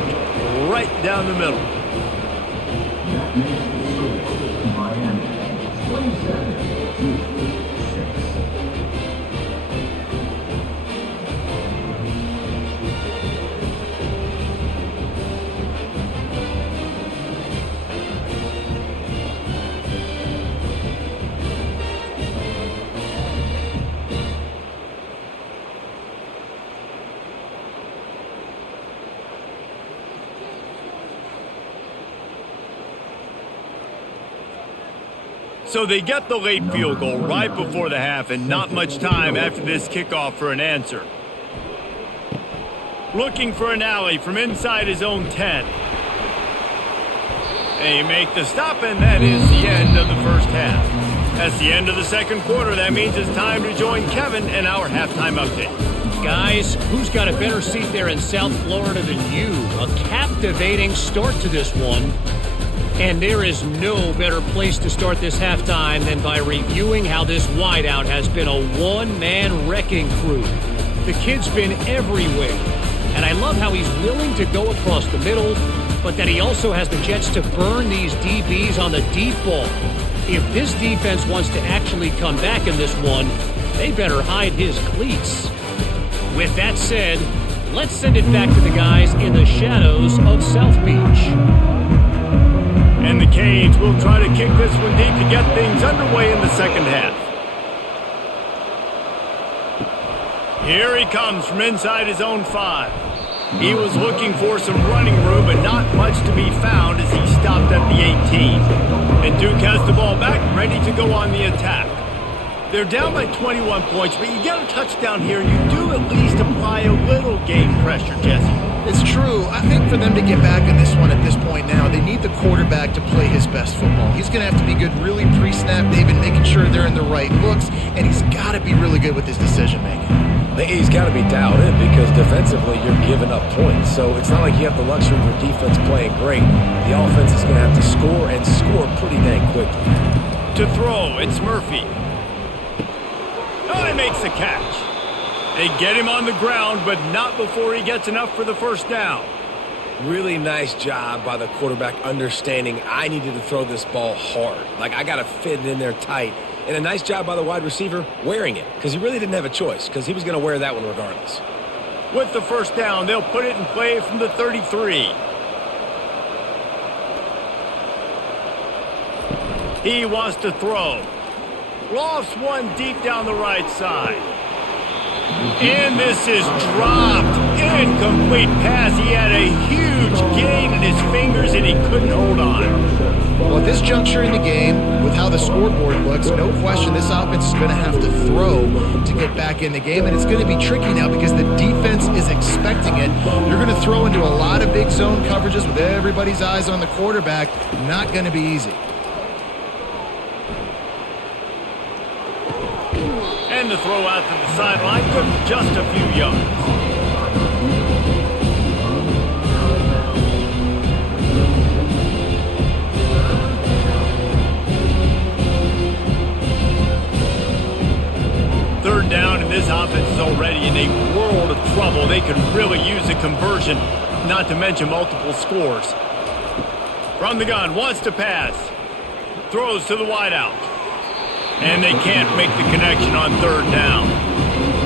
Right down the middle. So they get the late field goal right before the half and not much time after this kickoff for an answer. Looking for an alley from inside his own 10. They make the stop, and that is the end of the first half. That's the end of the second quarter. That means it's time to join Kevin in our halftime update. Guys, who's got a better seat there in South Florida than you? A captivating start to this one. And there is no better place to start this halftime than by reviewing how this wideout has been a one-man wrecking crew. The kid's been everywhere. And I love how he's willing to go across the middle, but that he also has the jets to burn these DBs on the deep ball. If this defense wants to actually come back in this one, they better hide his cleats. With that said, let's send it back to the guys in the shadows of South Beach. And the Canes will try to kick this one deep to get things underway in the second half. Here he comes from inside his own 5. He was looking for some running room, but not much to be found as he stopped at the 18. And Duke has the ball back, ready to go on the attack. They're down by 21 points, but you get a touchdown here, and you do at least apply a little game pressure, Jesse. It's true. I think for them to get back in this one at this point now, they need the quarterback to play his best football. He's going to have to be good really pre-snap, David, making sure they're in the right looks, and he's got to be really good with his decision-making. He's got to be dialed in because defensively you're giving up points. So it's not like you have the luxury of your defense playing great. The offense is going to have to score and score pretty dang quickly. To throw, it's Murphy. Oh, he makes the catch. They get him on the ground, but not before he gets enough for the first down. Really nice job by the quarterback understanding I needed to throw this ball hard. Like, I got to fit it in there tight. And a nice job by the wide receiver wearing it because he really didn't have a choice because he was going to wear that one regardless. With the first down, they'll put it in play from the 33. He wants to throw. Lofts one deep down the right side. And this is dropped. Incomplete pass. He had a huge gain in his fingers and he couldn't hold on. Well, at this juncture in the game, with how the scoreboard looks, no question this offense is going to have to throw to get back in the game, and it's going to be tricky now because the defense is expecting it. You're going to throw into a lot of big zone coverages with everybody's eyes on the quarterback. Not going to be easy. And the throw out to the sideline, good for just a few yards. Third down, and this offense is already in a world of trouble. They could really use a conversion, not to mention multiple scores. From the gun, wants to pass. Throws to the wideout. And they can't make the connection on third down.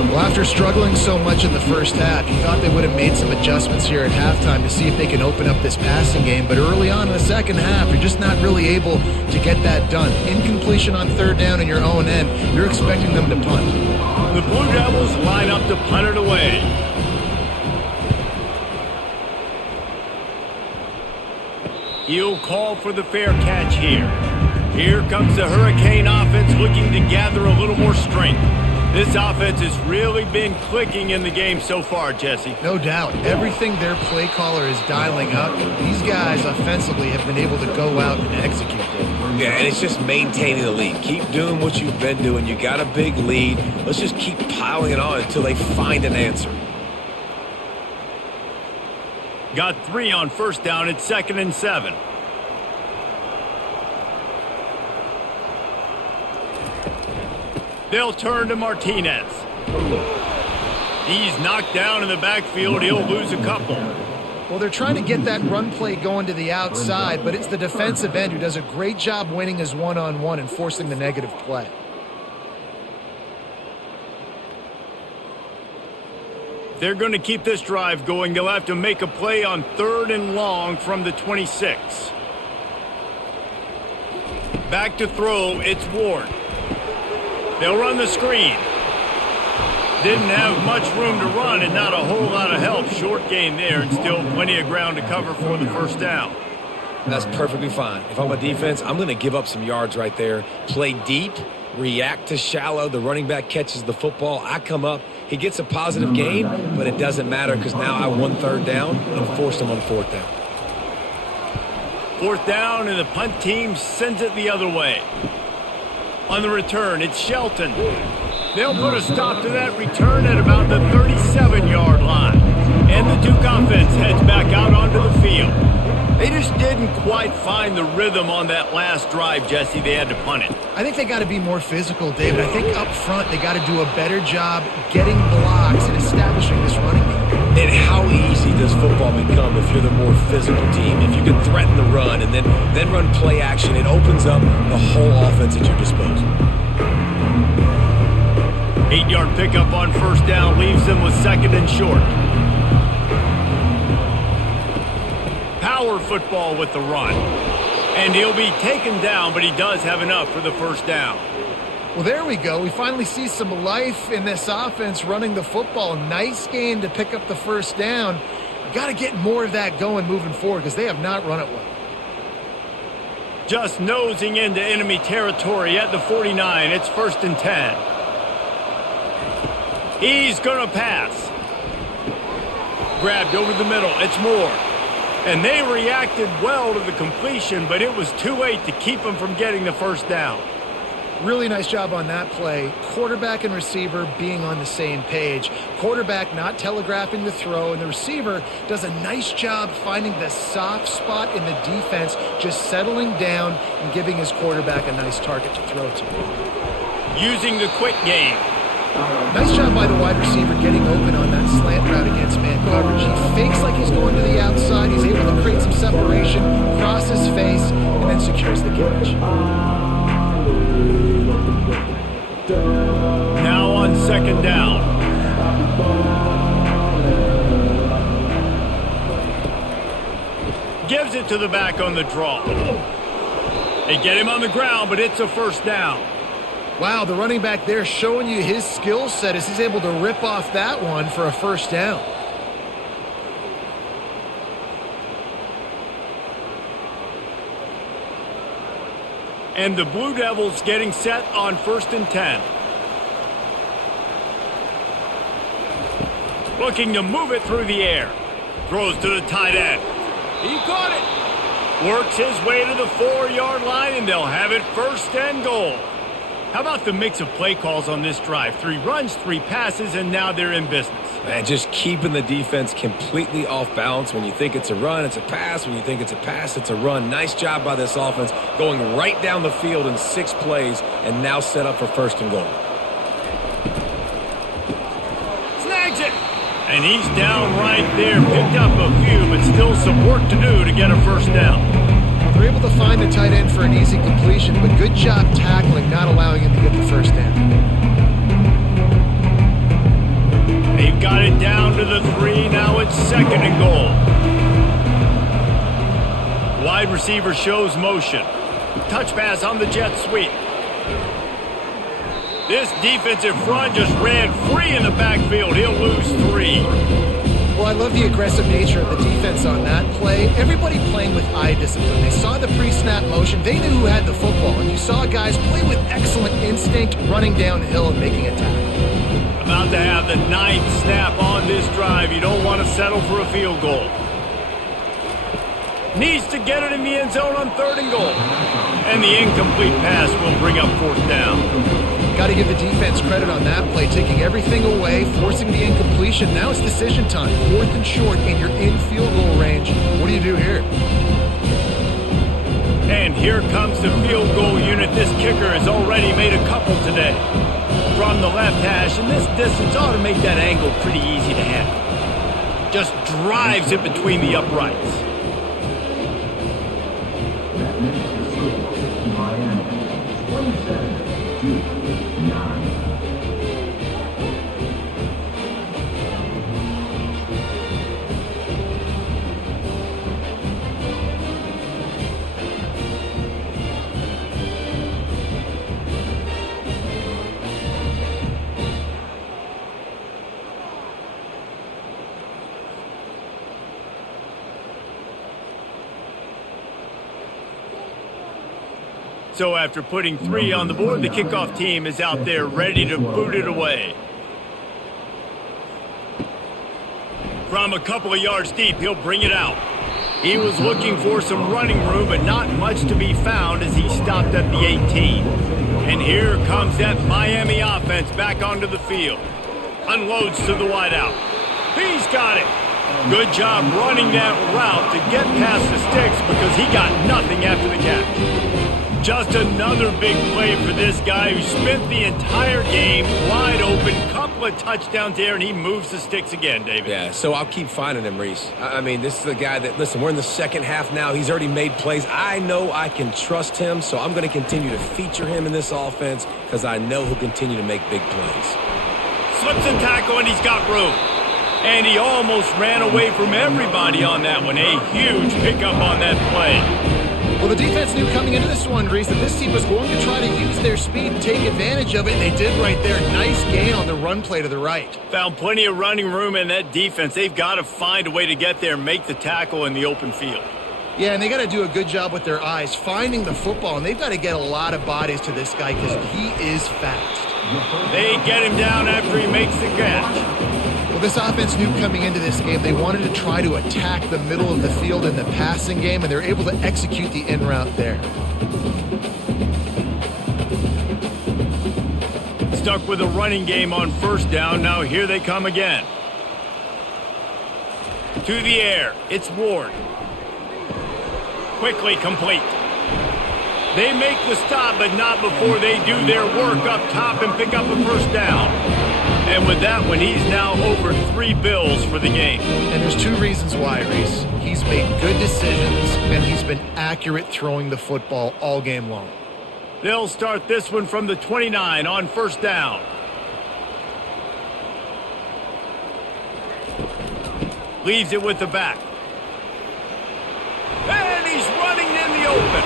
Well, after struggling so much in the first half, you thought they would have made some adjustments here at halftime to see if they can open up this passing game. But early on in the second half, you're just not really able to get that done. Incompletion on third down in your own end, you're expecting them to punt. The Blue Devils line up to punt it away. He'll call for the fair catch here. Here comes the Hurricane offense looking to gather a little more strength. This offense has really been clicking in the game so far, Jesse. No doubt. Everything their play caller is dialing up, these guys offensively have been able to go out and execute it. Yeah, and it's just maintaining the lead. Keep doing what you've been doing. You got a big lead. Let's just keep piling it on until they find an answer. Got 3 on first down. It's 2nd and 7. They'll turn to Martinez. He's knocked down in the backfield. He'll lose a couple. Well, they're trying to get that run play going to the outside, but it's the defensive end who does a great job winning his one-on-one and forcing the negative play. They're going to keep this drive going. They'll have to make a play on 3rd and long from the 26. Back to throw. It's Ward. They'll run the screen. Didn't have much room to run and not a whole lot of help. Short gain there and still plenty of ground to cover for the first down. That's perfectly fine. If I'm a defense, I'm going to give up some yards right there. Play deep, react to shallow. The running back catches the football. I come up. He gets a positive gain, but it doesn't matter because now I won 3rd down and forced him on 4th down. 4th down, and the punt team sends it the other way. On the return, it's Shelton. They'll put a stop to that return at about the 37-yard line. And the Duke offense heads back out onto the field. They just didn't quite find the rhythm on that last drive, Jesse. They had to punt it. I think they got to be more physical, David. I think up front they got to do a better job getting blocks and establishing this running game. And how easy does football become if you're the more physical team? If you can threaten the run and then run play action, it opens up the whole offense at your disposal. 8-yard pickup on first down leaves them with 2nd and short. Power football with the run. And he'll be taken down, but he does have enough for the first down. Well, there we go. We finally see some life in this offense running the football. Nice gain to pick up the first down. You got to get more of that going moving forward because they have not run it well. Just nosing into enemy territory at the 49. It's 1st and 10. He's going to pass. Grabbed over the middle. It's Moore. And they reacted well to the completion, but it was too late to keep them from getting the first down. Really nice job on that play. Quarterback and receiver being on the same page. Quarterback not telegraphing the throw, and the receiver does a nice job finding the soft spot in the defense, just settling down and giving his quarterback a nice target to throw to. Using the quick game. Nice job by the wide receiver getting open on that slant route against man coverage. He fakes like he's going to the outside. He's able to create some separation, cross his face, and then secures the catch. Now on 2nd down. Gives it to the back on the draw. They get him on the ground, but it's a first down. Wow, the running back there showing you his skill set as he's able to rip off that one for a first down. And the Blue Devils getting set on 1st and 10. Looking to move it through the air. Throws to the tight end. He caught it. Works his way to the 4-yard line, and they'll have it 1st and goal. How about the mix of play calls on this drive? 3 runs, 3 passes, and now they're in business. Man, just keeping the defense completely off balance. When you think it's a run, it's a pass. When you think it's a pass, it's a run. Nice job by this offense going right down the field in 6 plays and now set up for 1st and goal. Snags it! And he's down right there. Picked up a few, but still some work to do to get a first down. They're able to find the tight end for an easy completion, but good job tackling, not allowing him to get the first down. They've got it down to the 3. Now it's 2nd and goal. Wide receiver shows motion. Touch pass on the jet sweep. This defensive front just ran free in the backfield. He'll lose 3. Well, I love the aggressive nature of the defense on that play. Everybody playing with eye discipline. They saw the pre-snap motion. They knew who had the football. And you saw guys play with excellent instinct, running downhill and making a tackle. About to have the 9th snap on this drive. You don't want to settle for a field goal. Needs to get it in the end zone on 3rd and goal. And the incomplete pass will bring up 4th down. Got to give the defense credit on that play, taking everything away, forcing the incompletion. Now it's decision time. 4th and short, and you're in field goal range. What do you do here? And here comes the field goal unit. This kicker has already made a couple today. From the left hash, and this distance ought to make that angle pretty easy to handle. Just drives it between the uprights. So after putting 3 on the board, the kickoff team is out there ready to boot it away. From a couple of yards deep, he'll bring it out. He was looking for some running room, but not much to be found as he stopped at the 18. And here comes that Miami offense back onto the field. Unloads to the wideout. He's got it. Good job running that route to get past the sticks because he got nothing after the catch. Just another big play for this guy who spent the entire game wide open, couple of touchdowns there, and he moves the sticks again, David. Yeah, so I'll keep finding him, Reese. I mean, this is the guy that, listen, we're in the second half now. He's already made plays. I know I can trust him, so I'm going to continue to feature him in this offense because I know he'll continue to make big plays. Slips a tackle, and he's got room. And he almost ran away from everybody on that one. A huge pickup on that play. Well, the defense knew coming into this one, Reese, that this team was going to try to use their speed and take advantage of it, and they did right there. Nice gain on the run play to the right. Found plenty of running room in that defense. They've got to find a way to get there and make the tackle in the open field. Yeah, and they got to do a good job with their eyes, finding the football, and they've got to get a lot of bodies to this guy because he is fast. They get him down after he makes the catch. Well, this offense knew coming into this game they wanted to try to attack the middle of the field in the passing game, and they're able to execute the in route there. Stuck with a running game on 1st down. Now here they come again. To the air. It's Ward. Quickly complete. They make the stop, but not before they do their work up top and pick up a 1st down. And with that one, he's now over 3 bills for the game. And there's 2 reasons why, Reese. He's made good decisions, and he's been accurate throwing the football all game long. They'll start this one from the 29 on 1st down. Leaves it with the back. And he's running in the open.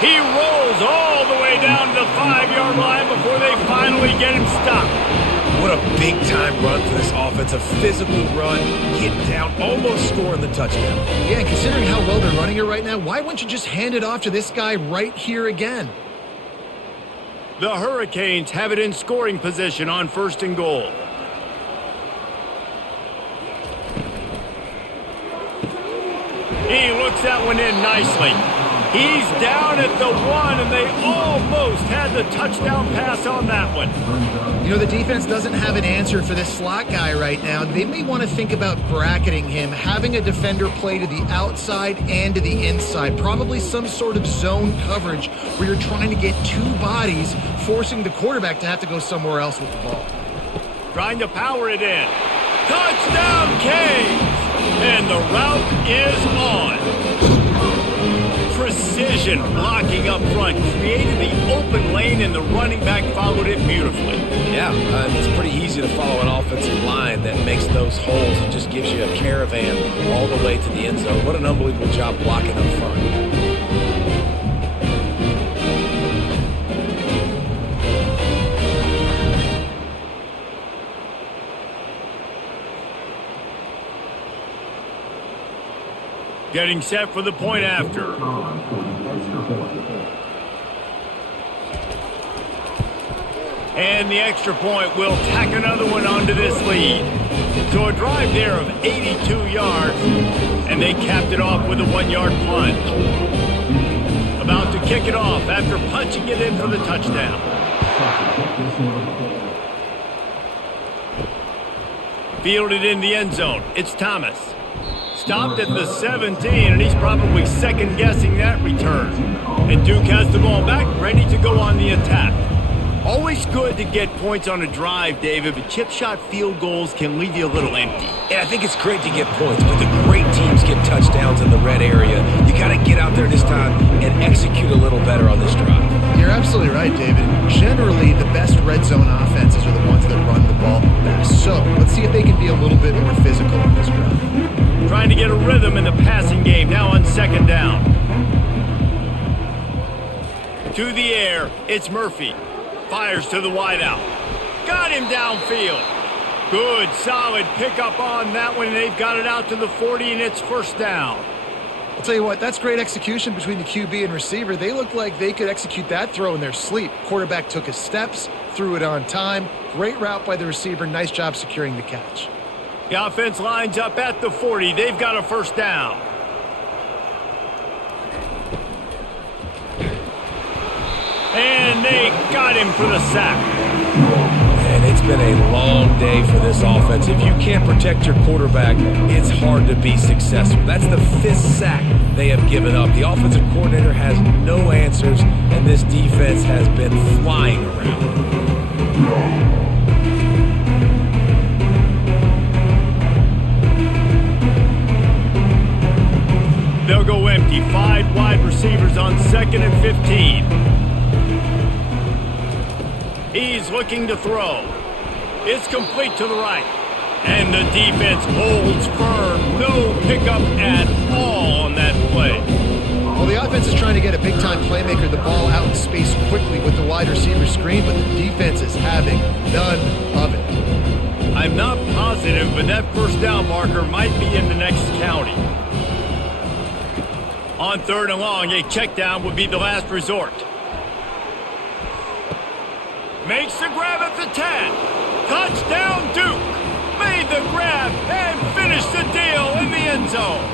He rolls all the way down to the 5-yard line before they finally get him stopped. What a big-time run for this offense. A physical run, get down, almost scoring the touchdown. Yeah, and considering how well they're running it right now, why wouldn't you just hand it off to this guy right here again? The Hurricanes have it in scoring position on 1st and goal. He looks that one in nicely. He's down at the 1, and they almost had the touchdown pass on that one. You know, the defense doesn't have an answer for this slot guy right now. They may want to think about bracketing him, having a defender play to the outside and to the inside. Probably some sort of zone coverage where you're trying to get 2 bodies, forcing the quarterback to have to go somewhere else with the ball. Trying to power it in. Touchdown, Canes! And the route is on. Precision efficient blocking up front, created the open lane, and the running back followed it beautifully. Yeah, it's pretty easy to follow an offensive line that makes those holes and just gives you a caravan all the way to the end zone. What an unbelievable job blocking up front. Getting set for the point after. And the extra point will tack another one onto this lead. So a drive there of 82 yards, and they capped it off with a 1-yard plunge. About to kick it off after punching it in for the touchdown. Fielded in the end zone. It's Thomas. Stopped at the 17, and he's probably second-guessing that return. And Duke has the ball back, ready to go on the attack. Always good to get points on a drive, David, but chip shot field goals can leave you a little empty. And I think it's great to get points, but the great teams get touchdowns in the red area. You got to get out there this time and execute a little better on this drive. You're absolutely right, David. Generally, the best red zone offenses are the ones that run the ball best. So let's see if they can be a little bit more physical on this drive. Trying to get a rhythm in the passing game, now on second down. To the air, it's Murphy. Fires to the wideout. Got him downfield. Good, solid pickup on that one, and they've got it out to the 40, and it's first down. I'll tell you what, that's great execution between the QB and receiver. They looked like they could execute that throw in their sleep. Quarterback took his steps, threw it on time. Great route by the receiver. Nice job securing the catch. The offense lines up at the 40. They've got a first down. And they got him for the sack. And it's been a long day for this offense. If you can't protect your quarterback, it's hard to be successful. That's the 5th sack they have given up. The offensive coordinator has no answers, and this defense has been flying around. They'll go empty. 5 wide receivers on 2nd and 15. He's looking to throw. It's complete to the right. And the defense holds firm. No pickup at all on that play. Well, the offense is trying to get a big-time playmaker the ball out in space quickly with the wide receiver screen, but the defense is having none of it. I'm not positive, but that first down marker might be in the next county. On 3rd and long, a check down would be the last resort. Makes the grab at the 10. Touchdown, Duke. Made the grab and finished the deal in the end zone.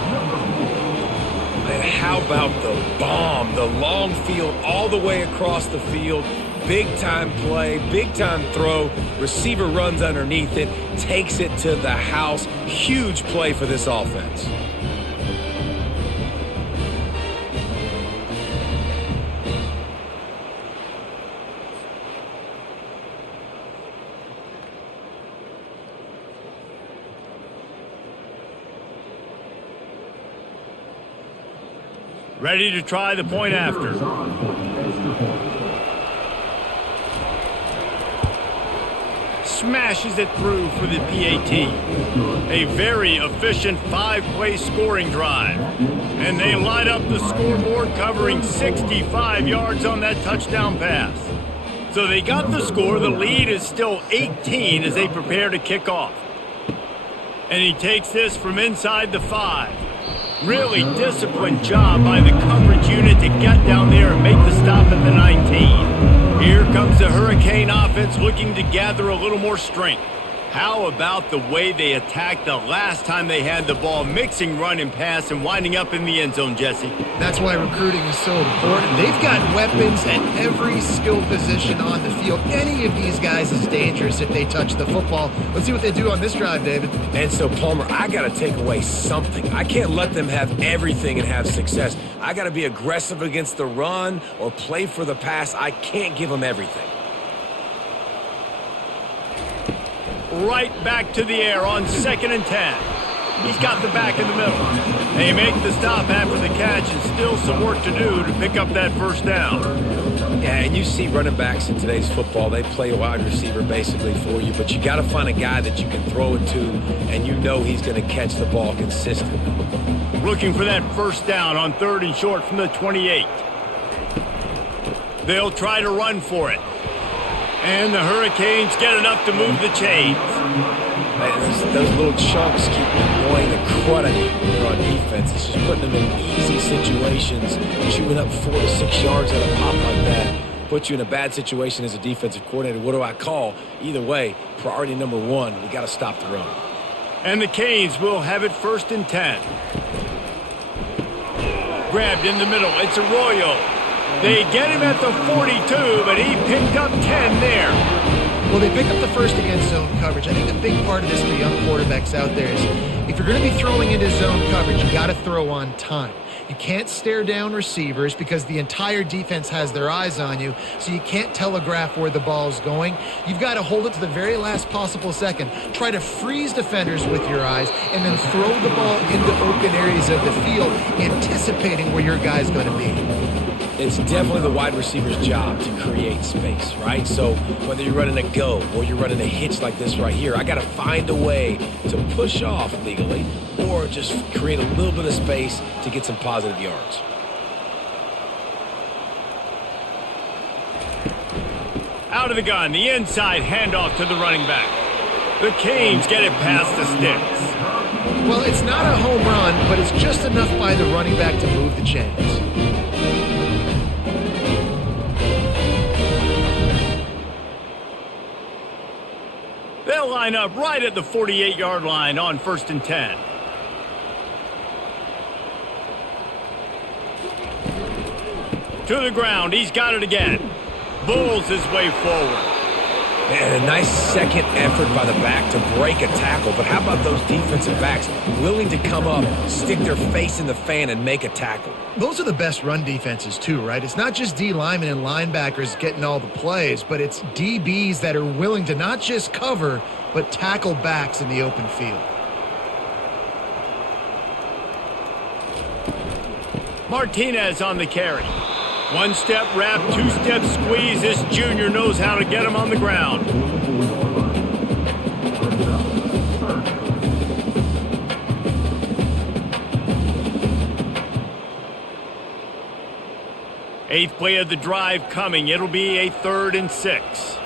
And how about the bomb? The long field all the way across the field. Big-time play, big-time throw. Receiver runs underneath it, takes it to the house. Huge play for this offense. Ready to try the point after. Smashes it through for the PAT. A very efficient 5-play scoring drive. And they light up the scoreboard covering 65 yards on that touchdown pass. So they got the score. The lead is still 18 as they prepare to kick off. And he takes this from inside the 5. Really disciplined job by the coverage unit to get down there and make the stop at the 19. Here comes the Hurricane offense looking to gather a little more strength. How about the way they attacked the last time they had the ball, mixing run and pass and winding up in the end zone, Jesse? That's why recruiting is so important. They've got weapons at every skill position on the field. Any of these guys is dangerous if they touch the football. Let's see what they do on this drive, David. And so, Palmer, I got to take away something. I can't let them have everything and have success. I got to be aggressive against the run or play for the pass. I can't give them everything. Right back to the air on 2nd and 10. He's got the back in the middle. They make the stop after the catch and still some work to do to pick up that first down. Yeah, and you see running backs in today's football, they play a wide receiver basically for you, but you got to find a guy that you can throw it to, and you know he's going to catch the ball consistently. Looking for that first down on 3rd and short from the 28. They'll try to run for it. And the Hurricanes get enough to move the chains. Man, those little chunks keep annoying the crud out of you when you're on defense. It's just putting them in easy situations, chewing up 4 to 6 yards at a pop like that. Put you in a bad situation as a defensive coordinator. What do I call? Either way, priority number 1, we got to stop the run. And the Canes will have it 1st and 10. Grabbed in the middle. It's Arroyo. They get him at the 42, but he picked up 10 there. Well, they pick up the first against zone coverage. I think a big part of this for young quarterbacks out there is if you're going to be throwing into zone coverage, you got to throw on time. You can't stare down receivers because the entire defense has their eyes on you, so you can't telegraph where the ball's going. You've got to hold it to the very last possible second. Try to freeze defenders with your eyes and then throw the ball into open areas of the field, anticipating where your guy's going to be. It's definitely the wide receiver's job to create space, right? So whether you're running a go or you're running a hitch like this right here, I got to find a way to push off legally or just create a little bit of space to get some positive yards. Out of the gun, the inside handoff to the running back. The Canes get it past the sticks. Well, it's not a home run, but it's just enough by the running back to move the chains. They'll line up right at the 48-yard line on 1st and 10. To the ground. He's got it again. Bulls his way forward. Man, a nice second effort by the back to break a tackle. But how about those defensive backs willing to come up, stick their face in the fan, and make a tackle? Those are the best run defenses too, right? It's not just D linemen and linebackers getting all the plays, but it's DBs that are willing to not just cover, but tackle backs in the open field. Martinez on the carry. 1-step wrap, 2-step squeeze. This junior knows how to get him on the ground. Eighth play of the drive coming. It'll be a 3rd and 6.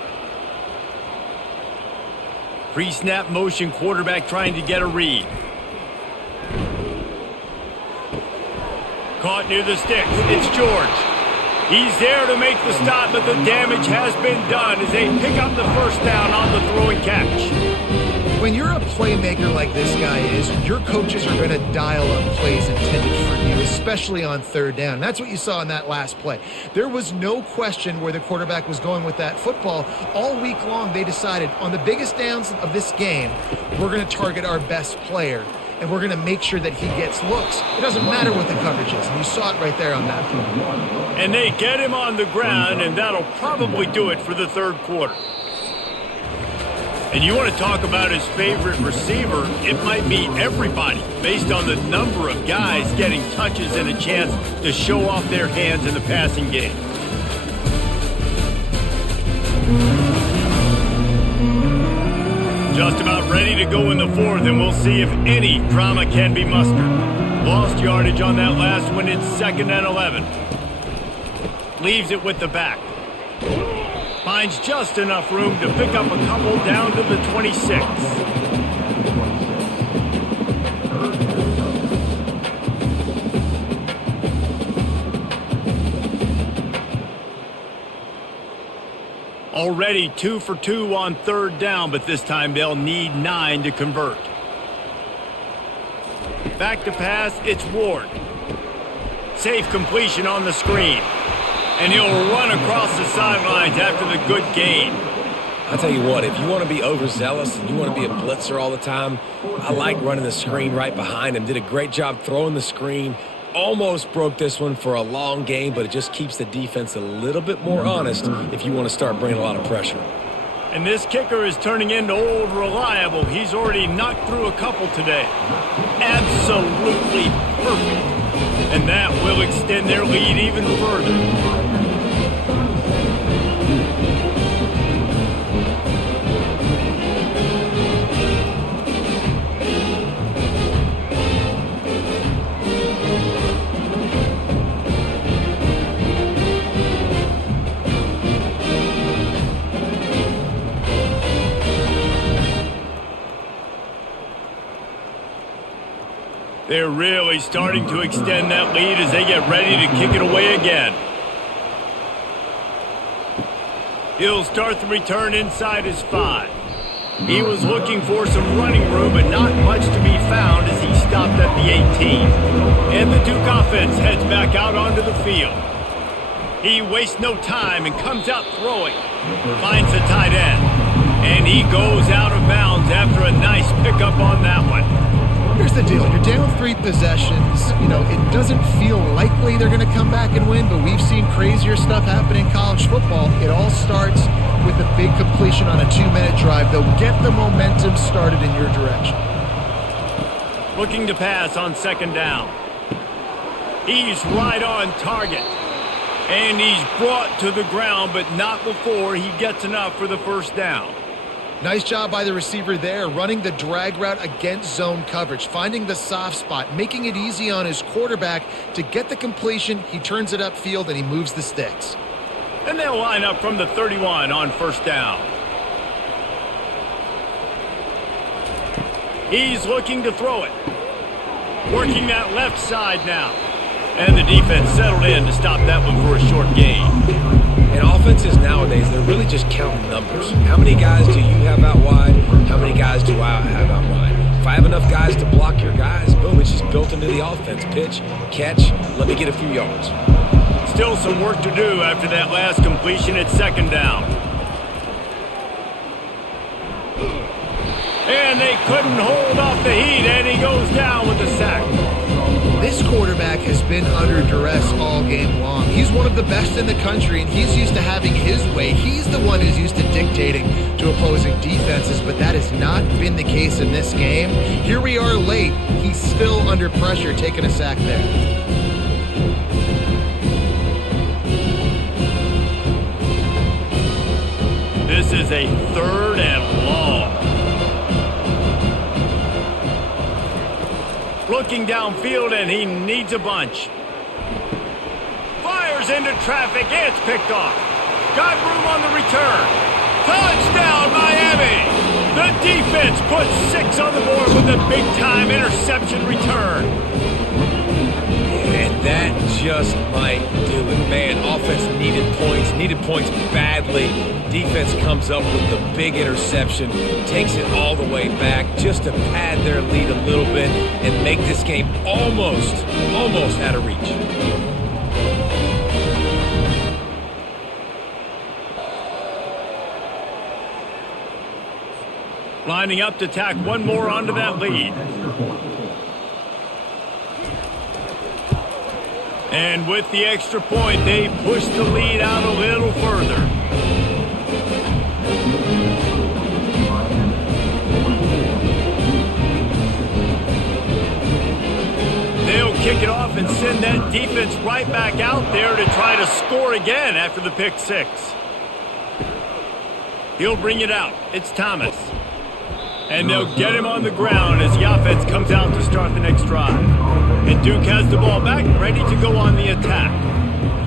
Pre-snap motion, quarterback trying to get a read. Caught near the sticks. It's George. He's there to make the stop, but the damage has been done as they pick up the first down on the throw and catch. When you're a playmaker like this guy is, your coaches are going to dial up plays intended for you, especially on 3rd down. That's what you saw in that last play. There was no question where the quarterback was going with that football. All week long, they decided on the biggest downs of this game, we're going to target our best player, and we're going to make sure that he gets looks. It doesn't matter what the coverage is, and you saw it right there on that play. And they get him on the ground, and that'll probably do it for the 3rd quarter. And you want to talk about his favorite receiver, it might be everybody, based on the number of guys getting touches and a chance to show off their hands in the passing game. Just about ready to go in the 4th, and we'll see if any drama can be mustered. Lost yardage on that last one. It's 2nd and 11. Leaves it with the back. Finds just enough room to pick up a couple down to the 26. Already 2 for 2 on 3rd down, but this time they'll need 9 to convert. Back to pass, it's Ward. Safe completion on the screen. And he'll run across the sidelines after the good gain. I'll tell you what, if you want to be overzealous and you want to be a blitzer all the time, I like running the screen right behind him. Did a great job throwing the screen. Almost broke this one for a long game, but it just keeps the defense a little bit more honest if you want to start bringing a lot of pressure. And this kicker is turning into old reliable. He's already knocked through a couple today. Absolutely perfect. And that will extend their lead even further. They're really starting to extend that lead as they get ready to kick it away again. He'll start the return inside his 5. He was looking for some running room, but not much to be found as he stopped at the 18. And the Duke offense heads back out onto the field. He wastes no time and comes out throwing. Finds the tight end. And he goes out of bounds after a nice pickup on that one. Here's the deal. You're down 3 possessions. You know, it doesn't feel likely they're going to come back and win, but we've seen crazier stuff happen in college football. It all starts with a big completion on a 2-minute drive. They'll get the momentum started in your direction. Looking to pass on 2nd down. He's right on target. And he's brought to the ground, but not before he gets enough for the 1st down. Nice job by the receiver there, running the drag route against zone coverage, finding the soft spot, making it easy on his quarterback to get the completion. He turns it upfield and he moves the sticks. And they'll line up from the 31 on 1st down. He's looking to throw it. Working that left side now. And the defense settled in to stop that one for a short gain. And offenses nowadays, they're really just counting numbers. How many guys do you have out wide? How many guys do I have out wide? If I have enough guys to block your guys, boom, it's just built into the offense. Pitch, catch, let me get a few yards. Still some work to do after that last completion at 2nd down. And they couldn't hold off the heat, and he goes down with a sack. This quarterback has been under duress all game long. He's one of the best in the country, and he's used to having his way. He's the one who's used to dictating to opposing defenses, but that has not been the case in this game. Here we are late. He's still under pressure, taking a sack there. This is a 3rd and long. Looking downfield, and he needs a bunch. Fires into traffic. It's picked off. Got room on the return. Touchdown, Miami! The defense puts 6 on the board with a big-time interception return. And that just might do it. Man, offense needed points badly. Defense comes up with the big interception, takes it all the way back just to pad their lead a little bit and make this game almost out of reach. Lining up to tack one more onto that lead. And with the extra point, they push the lead out a little further. They'll kick it off and send that defense right back out there to try to score again after the pick 6. He'll bring it out. It's Thomas. And they'll get him on the ground as the offense comes out to start the next drive. And Duke has the ball back, ready to go on the attack.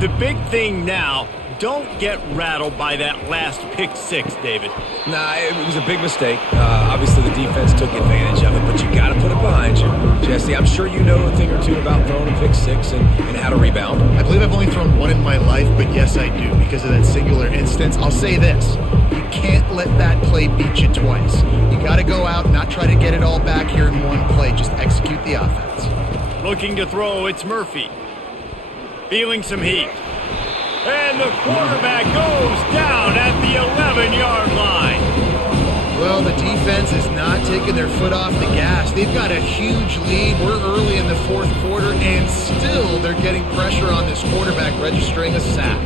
The big thing now, don't get rattled by that last pick 6, David. Nah, it was a big mistake. Obviously, the defense took advantage of it, but you got to put it behind you. Jesse, I'm sure you know a thing or two about throwing a pick 6 and how to rebound. I believe I've only thrown one in my life, but yes, I do because of that singular instance. I'll say this. You can't let that play beat you twice. You got to go out, not try to get it all back here in one play. Just execute the offense. Looking to throw, it's Murphy. Feeling some heat. And the quarterback goes down at the 11-yard line. Well, the defense is not taking their foot off the gas. They've got a huge lead. We're early in the 4th quarter, and still they're getting pressure on this quarterback, registering a sack.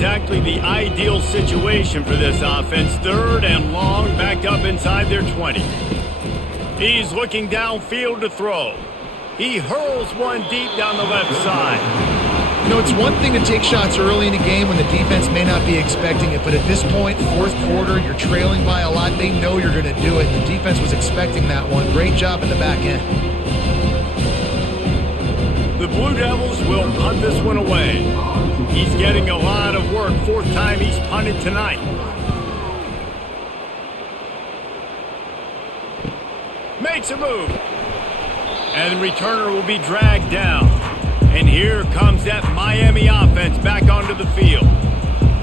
exactly the ideal situation for this offense. 3rd and long, backed up inside their 20. He's looking downfield to throw. He hurls one deep down the left side. You know, it's one thing to take shots early in a game when the defense may not be expecting it, but at this point, 4th quarter, you're trailing by a lot. They know you're going to do it. The defense was expecting that one. Great job in the back end. The Blue Devils will punt this one away. He's getting a lot of work. 4th time he's punted tonight. Makes a move. And the returner will be dragged down. And here comes that Miami offense back onto the field.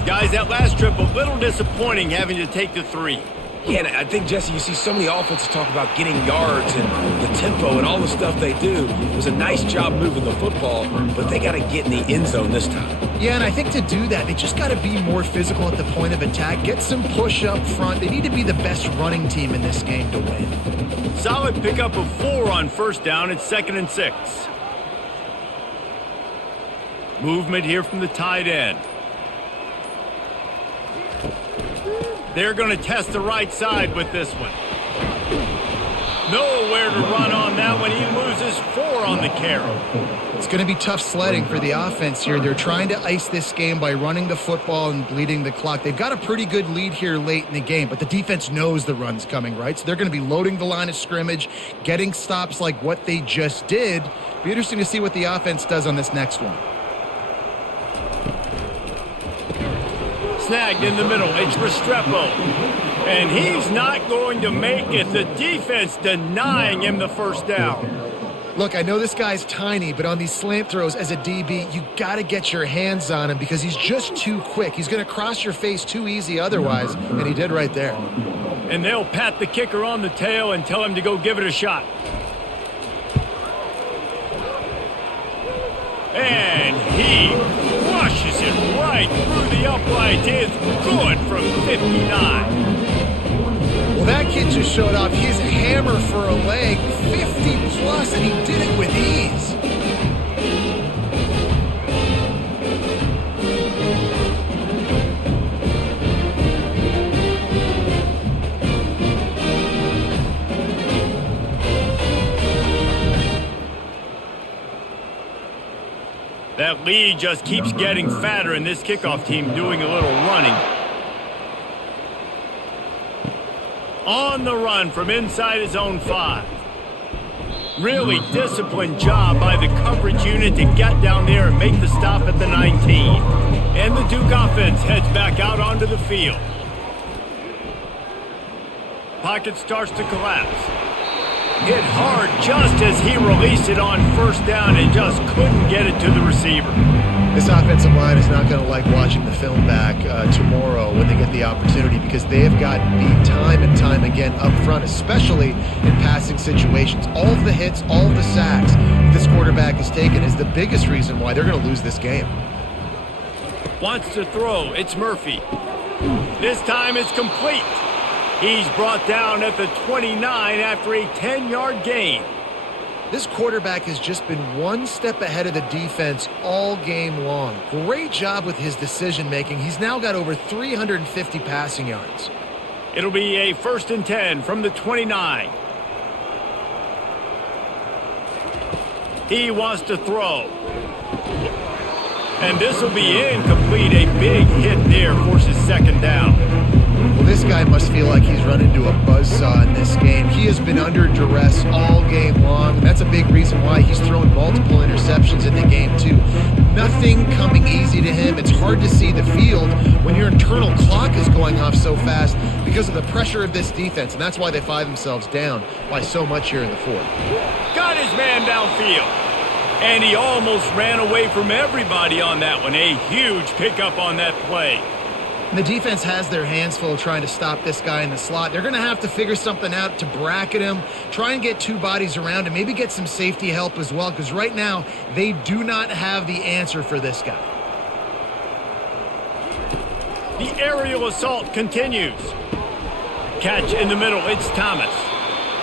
Guys, that last trip a little disappointing having to take the 3. Yeah, and I think, Jesse, you see so many offenses talk about getting yards and the tempo and all the stuff they do. It was a nice job moving the football, but they got to get in the end zone this time. Yeah, and I think to do that, they just got to be more physical at the point of attack, get some push up front. They need to be the best running team in this game to win. Solid pickup of 4 on 1st down. It's 2nd and 6. Movement here from the tight end. They're going to test the right side with this one. Nowhere to run on that one. He loses 4 on the carry. It's going to be tough sledding for the offense here. They're trying to ice this game by running the football and bleeding the clock. They've got a pretty good lead here late in the game, but the defense knows the run's coming, right? So they're going to be loading the line of scrimmage, getting stops like what they just did. Be interesting to see what the offense does on this next one. Snagged in the middle. It's Restrepo. And he's not going to make it. The defense denying him the 1st down. Look, I know this guy's tiny, but on these slant throws as a DB, you got to get your hands on him because he's just too quick. He's going to cross your face too easy otherwise, and he did right there. And they'll pat the kicker on the tail and tell him to go give it a shot. And he crushes it right through the upright. It's good from 59. Well, that kid just showed off his hammer for a leg, 50 plus, and he did it with ease. That lead just keeps getting fatter, and this kickoff team doing a little running. On the run from inside his own 5. Really disciplined job by the coverage unit to get down there and make the stop at the 19. And the Duke offense heads back out onto the field. Pocket starts to collapse. Hit hard just as he released it on 1st down and just couldn't get it to the receiver. This offensive line is not going to like watching the film back tomorrow when they get the opportunity because they have gotten beat time and time again up front, especially in passing situations. All of the hits, all of the sacks this quarterback has taken is the biggest reason why they're going to lose this game. Wants to throw. It's Murphy. This time it's complete. He's brought down at the 29 after a 10-yard gain. This quarterback has just been one step ahead of the defense all game long. Great job with his decision-making. He's now got over 350 passing yards. It'll be a 1st and 10 from the 29. He wants to throw. And this will be incomplete. A big hit there forces 2nd down. Well, this guy must feel like he's run into a buzzsaw in this game. He has been under duress all game long, and that's a big reason why he's thrown multiple interceptions in the game, too. Nothing coming easy to him. It's hard to see the field when your internal clock is going off so fast because of the pressure of this defense, and that's why they find themselves down by so much here in the 4th. Got his man downfield. And he almost ran away from everybody on that one. A huge pickup on that play. And the defense has their hands full trying to stop this guy in the slot. They're going to have to figure something out to bracket him, try and get 2 bodies around him, maybe get some safety help as well, because right now they do not have the answer for this guy. The aerial assault continues. Catch in the middle. It's Thomas.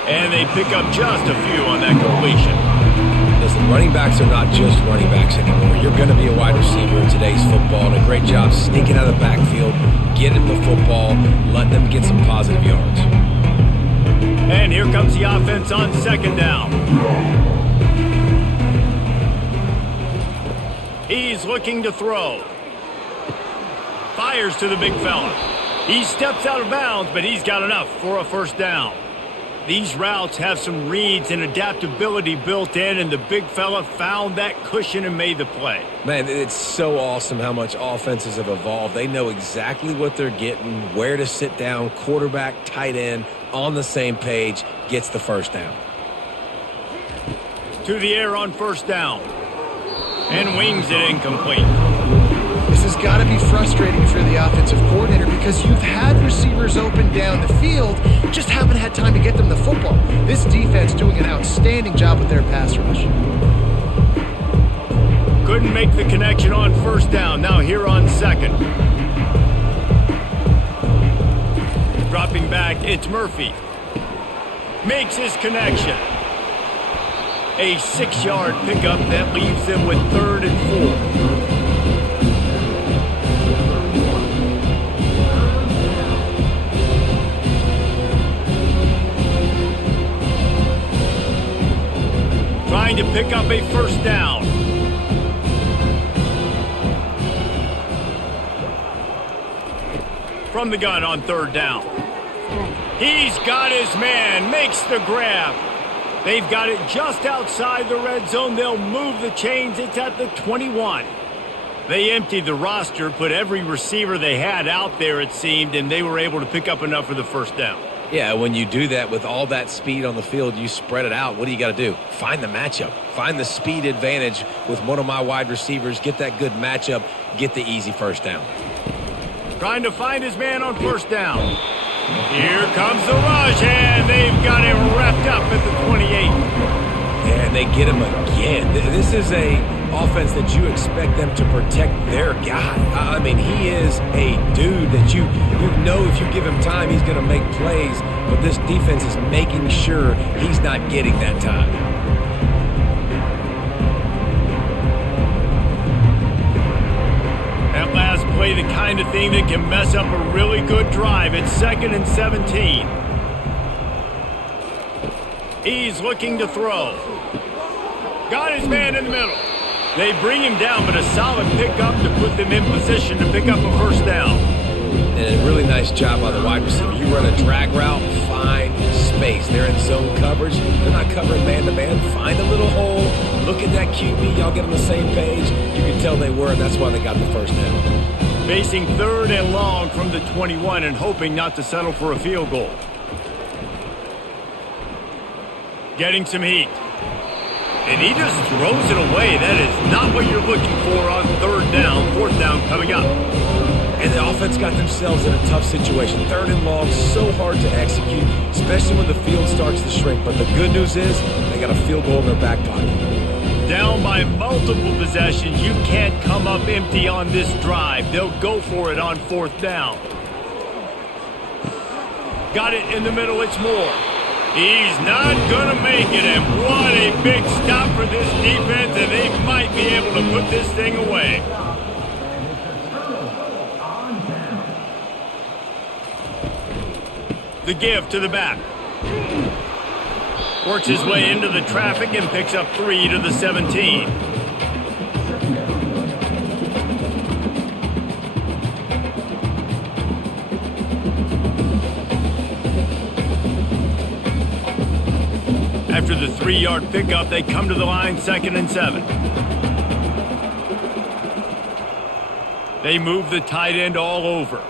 And they pick up just a few on that completion. Listen, Running backs are not just running backs anymore. You're going to be a wide receiver in today's football, and a great job sneaking out of the backfield, getting the football, letting them get some positive yards. And here comes the offense on second down. He's looking to throw. Fires to the big fella. He steps out of bounds, but he's got enough for a first down. These routes have some reads and adaptability built in, and the big fella found that cushion and made the play. Man, it's so awesome how much offenses have evolved. They know exactly what they're getting, where to sit down, quarterback, tight end, on the same page, gets the first down. To the air on first down. And wings it incomplete. This has got to be frustrating for the offensive coordinator because you've had receivers open down the field, just haven't had time to get them the football. This defense doing an outstanding job with their pass rush. Couldn't make the connection on first down. Now here on second. Dropping back, it's Murphy. Makes his connection. A 6-yard pickup that leaves them with 3rd and 4. Trying to pick up a first down. From the gun on 3rd down. He's got his man, makes the grab. They've got it just outside the red zone. They'll move the chains. It's at the 21. They emptied the roster, put every receiver they had out there, it seemed, and they were able to pick up enough for the first down. Yeah, when you do that with all that speed on the field, you spread it out. What do you got to do? Find the matchup. Find the speed advantage with one of my wide receivers. Get that good matchup. Get the easy first down. Trying to find his man on first down. Here comes the rush, and they've got him wrapped up at the 28. And they get him again. This is a offense that you expect them to protect their guy. I mean, he is a dude that you know if you give him time, he's going to make plays. But this defense is making sure he's not getting that time. That last play, the kind of thing that can mess up a really good drive. It's 2nd and 17. He's looking to throw. Got his man in the middle. They bring him down, but a solid pickup to put them in position to pick up a first down. And a really nice job by the wide receiver. You run a drag route, find space. They're in zone coverage. They're not covering man-to-man. Find a little hole. Look at that QB. Y'all get on the same page. You can tell they were, and that's why they got the first down. Facing 3rd and long from the 21 and hoping not to settle for a field goal. Getting some heat. And he just throws it away. That is not what you're looking for on 3rd down. 4th down coming up. And the offense got themselves in a tough situation. 3rd and long, so hard to execute, especially when the field starts to shrink. But the good news is they got a field goal in their back pocket. Down by multiple possessions. You can't come up empty on this drive. They'll go for it on 4th down. Got it in the middle. It's Moore. He's not going to make it, and what a big stop for this defense, and they might be able to put this thing away. The give to the back. Works his way into the traffic and picks up 3 to the 17. After the 3-yard pickup, they come to the line 2nd and 7. They move the tight end all over.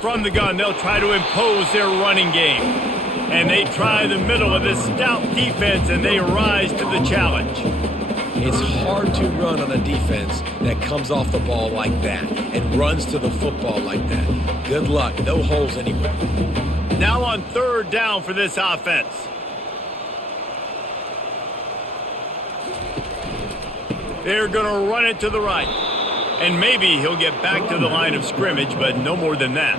From the gun, they'll try to impose their running game. And they try the middle of this stout defense, and they rise to the challenge. It's hard to run on a defense that comes off the ball like that and runs to the football like that. Good luck. No holes anywhere. Now on 3rd down for this offense. They're going to run it to the right. And maybe he'll get back to the line of scrimmage, but no more than that.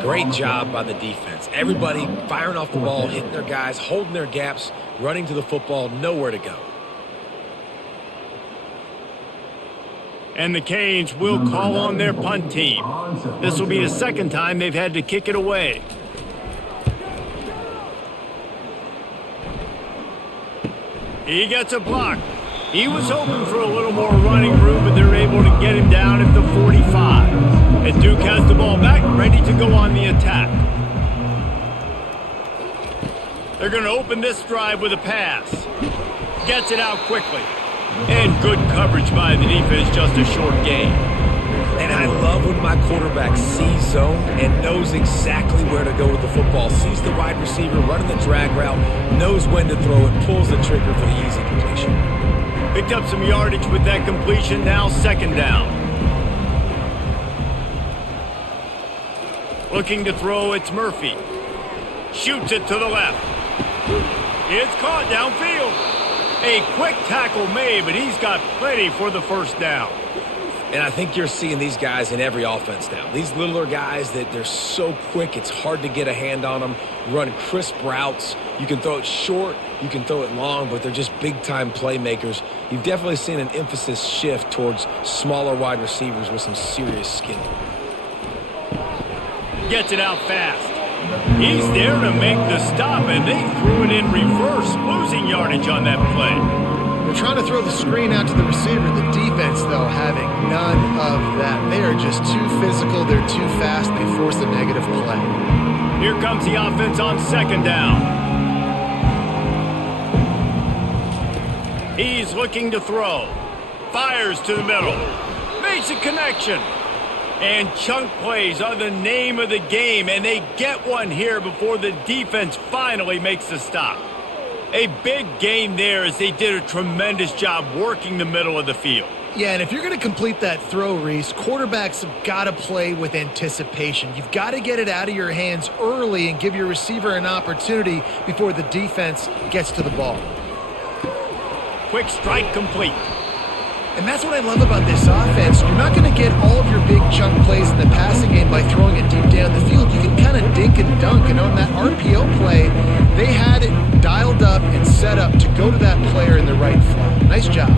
Great job by the defense. Everybody firing off the ball, hitting their guys, holding their gaps, running to the football, nowhere to go. And the Canes will call on their punt team. This will be the second time they've had to kick it away. He gets a block. He was hoping for a little more running room, but they're able to get him down at the 45. And Duke has the ball back, ready to go on the attack. They're going to open this drive with a pass. Gets it out quickly. And good coverage by the defense, just a short gain. And I love when my quarterback sees zone and knows exactly where to go with the football. Sees the wide receiver running the drag route, knows when to throw it, pulls the trigger for the easy completion. Picked up some yardage with that completion, now second down. Looking to throw, it's Murphy. Shoots it to the left. It's caught downfield. A quick tackle made, but he's got plenty for the first down. And I think you're seeing these guys in every offense now. These littler guys that they're so quick, it's hard to get a hand on them, run crisp routes. You can throw it short, you can throw it long, but they're just big-time playmakers. You've definitely seen an emphasis shift towards smaller wide receivers with some serious skill. Gets it out fast. He's there to make the stop, and they threw it in reverse, losing yardage on that play. They're trying to throw the screen out to the receiver. The defense, though, having none of that. They are just too physical. They're too fast. They force a negative play. Here comes the offense on second down. He's looking to throw. Fires to the middle. Makes a connection. And chunk plays are the name of the game, and they get one here before the defense finally makes the stop. A big gain there as they did a tremendous job working the middle of the field. Yeah, and if you're going to complete that throw, Reese, quarterbacks have got to play with anticipation. You've got to get it out of your hands early and give your receiver an opportunity before the defense gets to the ball. Quick strike complete. And that's what I love about this offense. You're not going to get all of your big chunk plays in the passing game by throwing it deep down the field. You can kind of dink and dunk. And on that RPO play, they had it dialed up and set up to go to that player in the right flat. Nice job.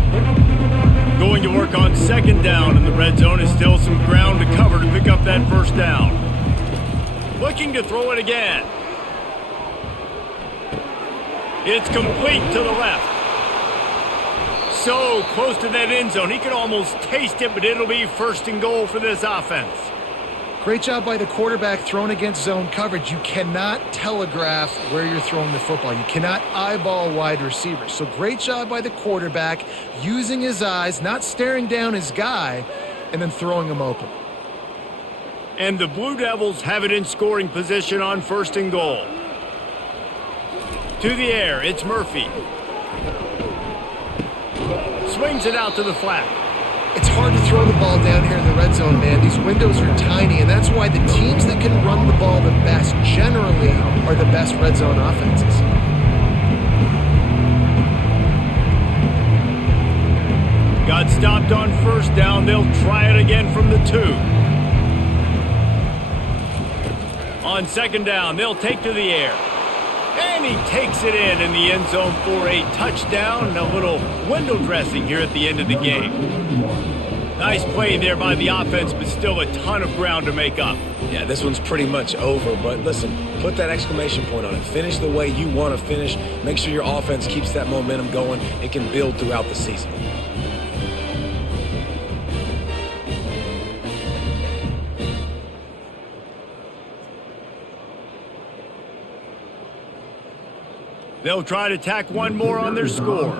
Going to work on second down in the red zone is still some ground to cover to pick up that first down. Looking to throw it again. It's complete to the left. So close to that end zone. He can almost taste it, but it'll be first and goal for this offense. Great job by the quarterback thrown against zone coverage. You cannot telegraph where you're throwing the football. You cannot eyeball wide receivers. So great job by the quarterback using his eyes, not staring down his guy, and then throwing him open. And the Blue Devils have it in scoring position on first and goal. To the air, it's Murphy. Swings it out to the flat. It's hard to throw the ball down here in the red zone, man. These windows are tiny, and that's why the teams that can run the ball the best generally are the best red zone offenses. Got stopped on first down. They'll try it again from the 2. On second down, they'll take to the air. And he takes it in the end zone for a touchdown and a little window dressing here at the end of the game. Nice play there by the offense, but still a ton of ground to make up. Yeah, this one's pretty much over, but listen, put that exclamation point on it. Finish the way you want to finish. Make sure your offense keeps that momentum going. It can build throughout the season. They'll try to tack one more on their score.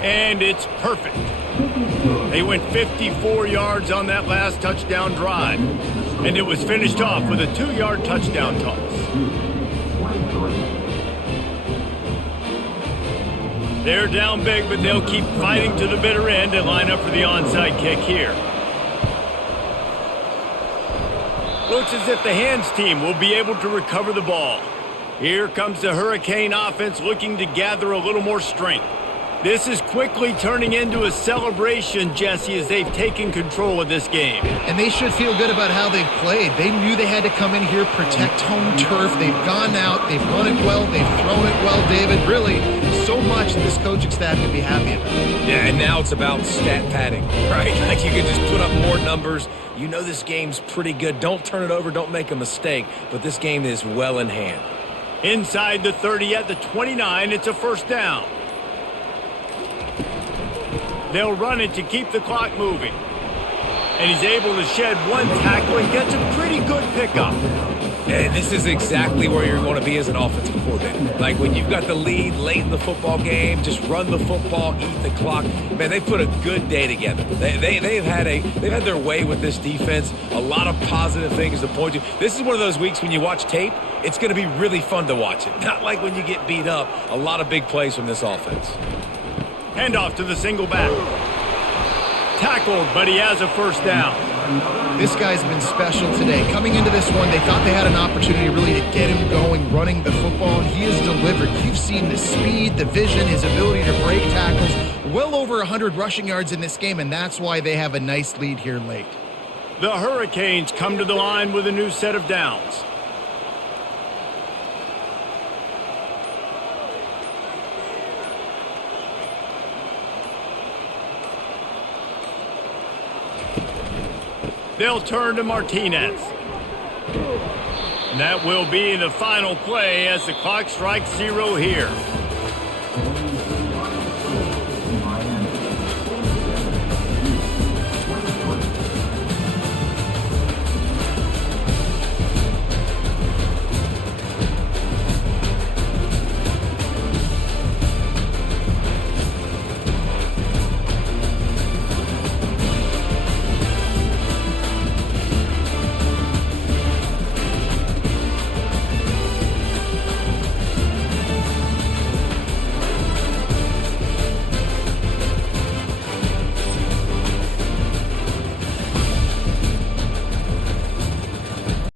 And it's perfect. They went 54 yards on that last touchdown drive. And it was finished off with a 2-yard touchdown toss. They're down big, but they'll keep fighting to the bitter end and line up for the onside kick here. Looks as if the hands team will be able to recover the ball. Here comes the Hurricane offense looking to gather a little more strength. This is quickly turning into a celebration, Jesse, as they've taken control of this game. And they should feel good about how they've played. They knew they had to come in here, protect home turf. They've gone out, they've run it well, they've thrown it well, David. Really, so much that this coaching staff can be happy about. Yeah, and now it's about stat padding, right? Like you can just put up more numbers. You know this game's pretty good. Don't turn it over, don't make a mistake. But this game is well in hand. Inside the 30 at the 29, it's a first down. They'll run it to keep the clock moving. And he's able to shed one tackle and gets a pretty good pickup. And this is exactly where you're going to be as an offensive coordinator. Like when you've got the lead late in the football game, just run the football, eat the clock. Man, they put a good day together. They've had their way with this defense. A lot of positive things to point to. This is one of those weeks when you watch tape, it's going to be really fun to watch it. Not like when you get beat up. A lot of big plays from this offense. Handoff to the single back. Tackled, but he has a first down. This guy's been special today. Coming into this one, they thought they had an opportunity really to get him going, running the football, and he has delivered. You've seen the speed, the vision, his ability to break tackles. Well over 100 rushing yards in this game, and that's why they have a nice lead here late. The Hurricanes come to the line with a new set of downs. They'll turn to Martinez. And that will be the final play as the clock strikes 0 here.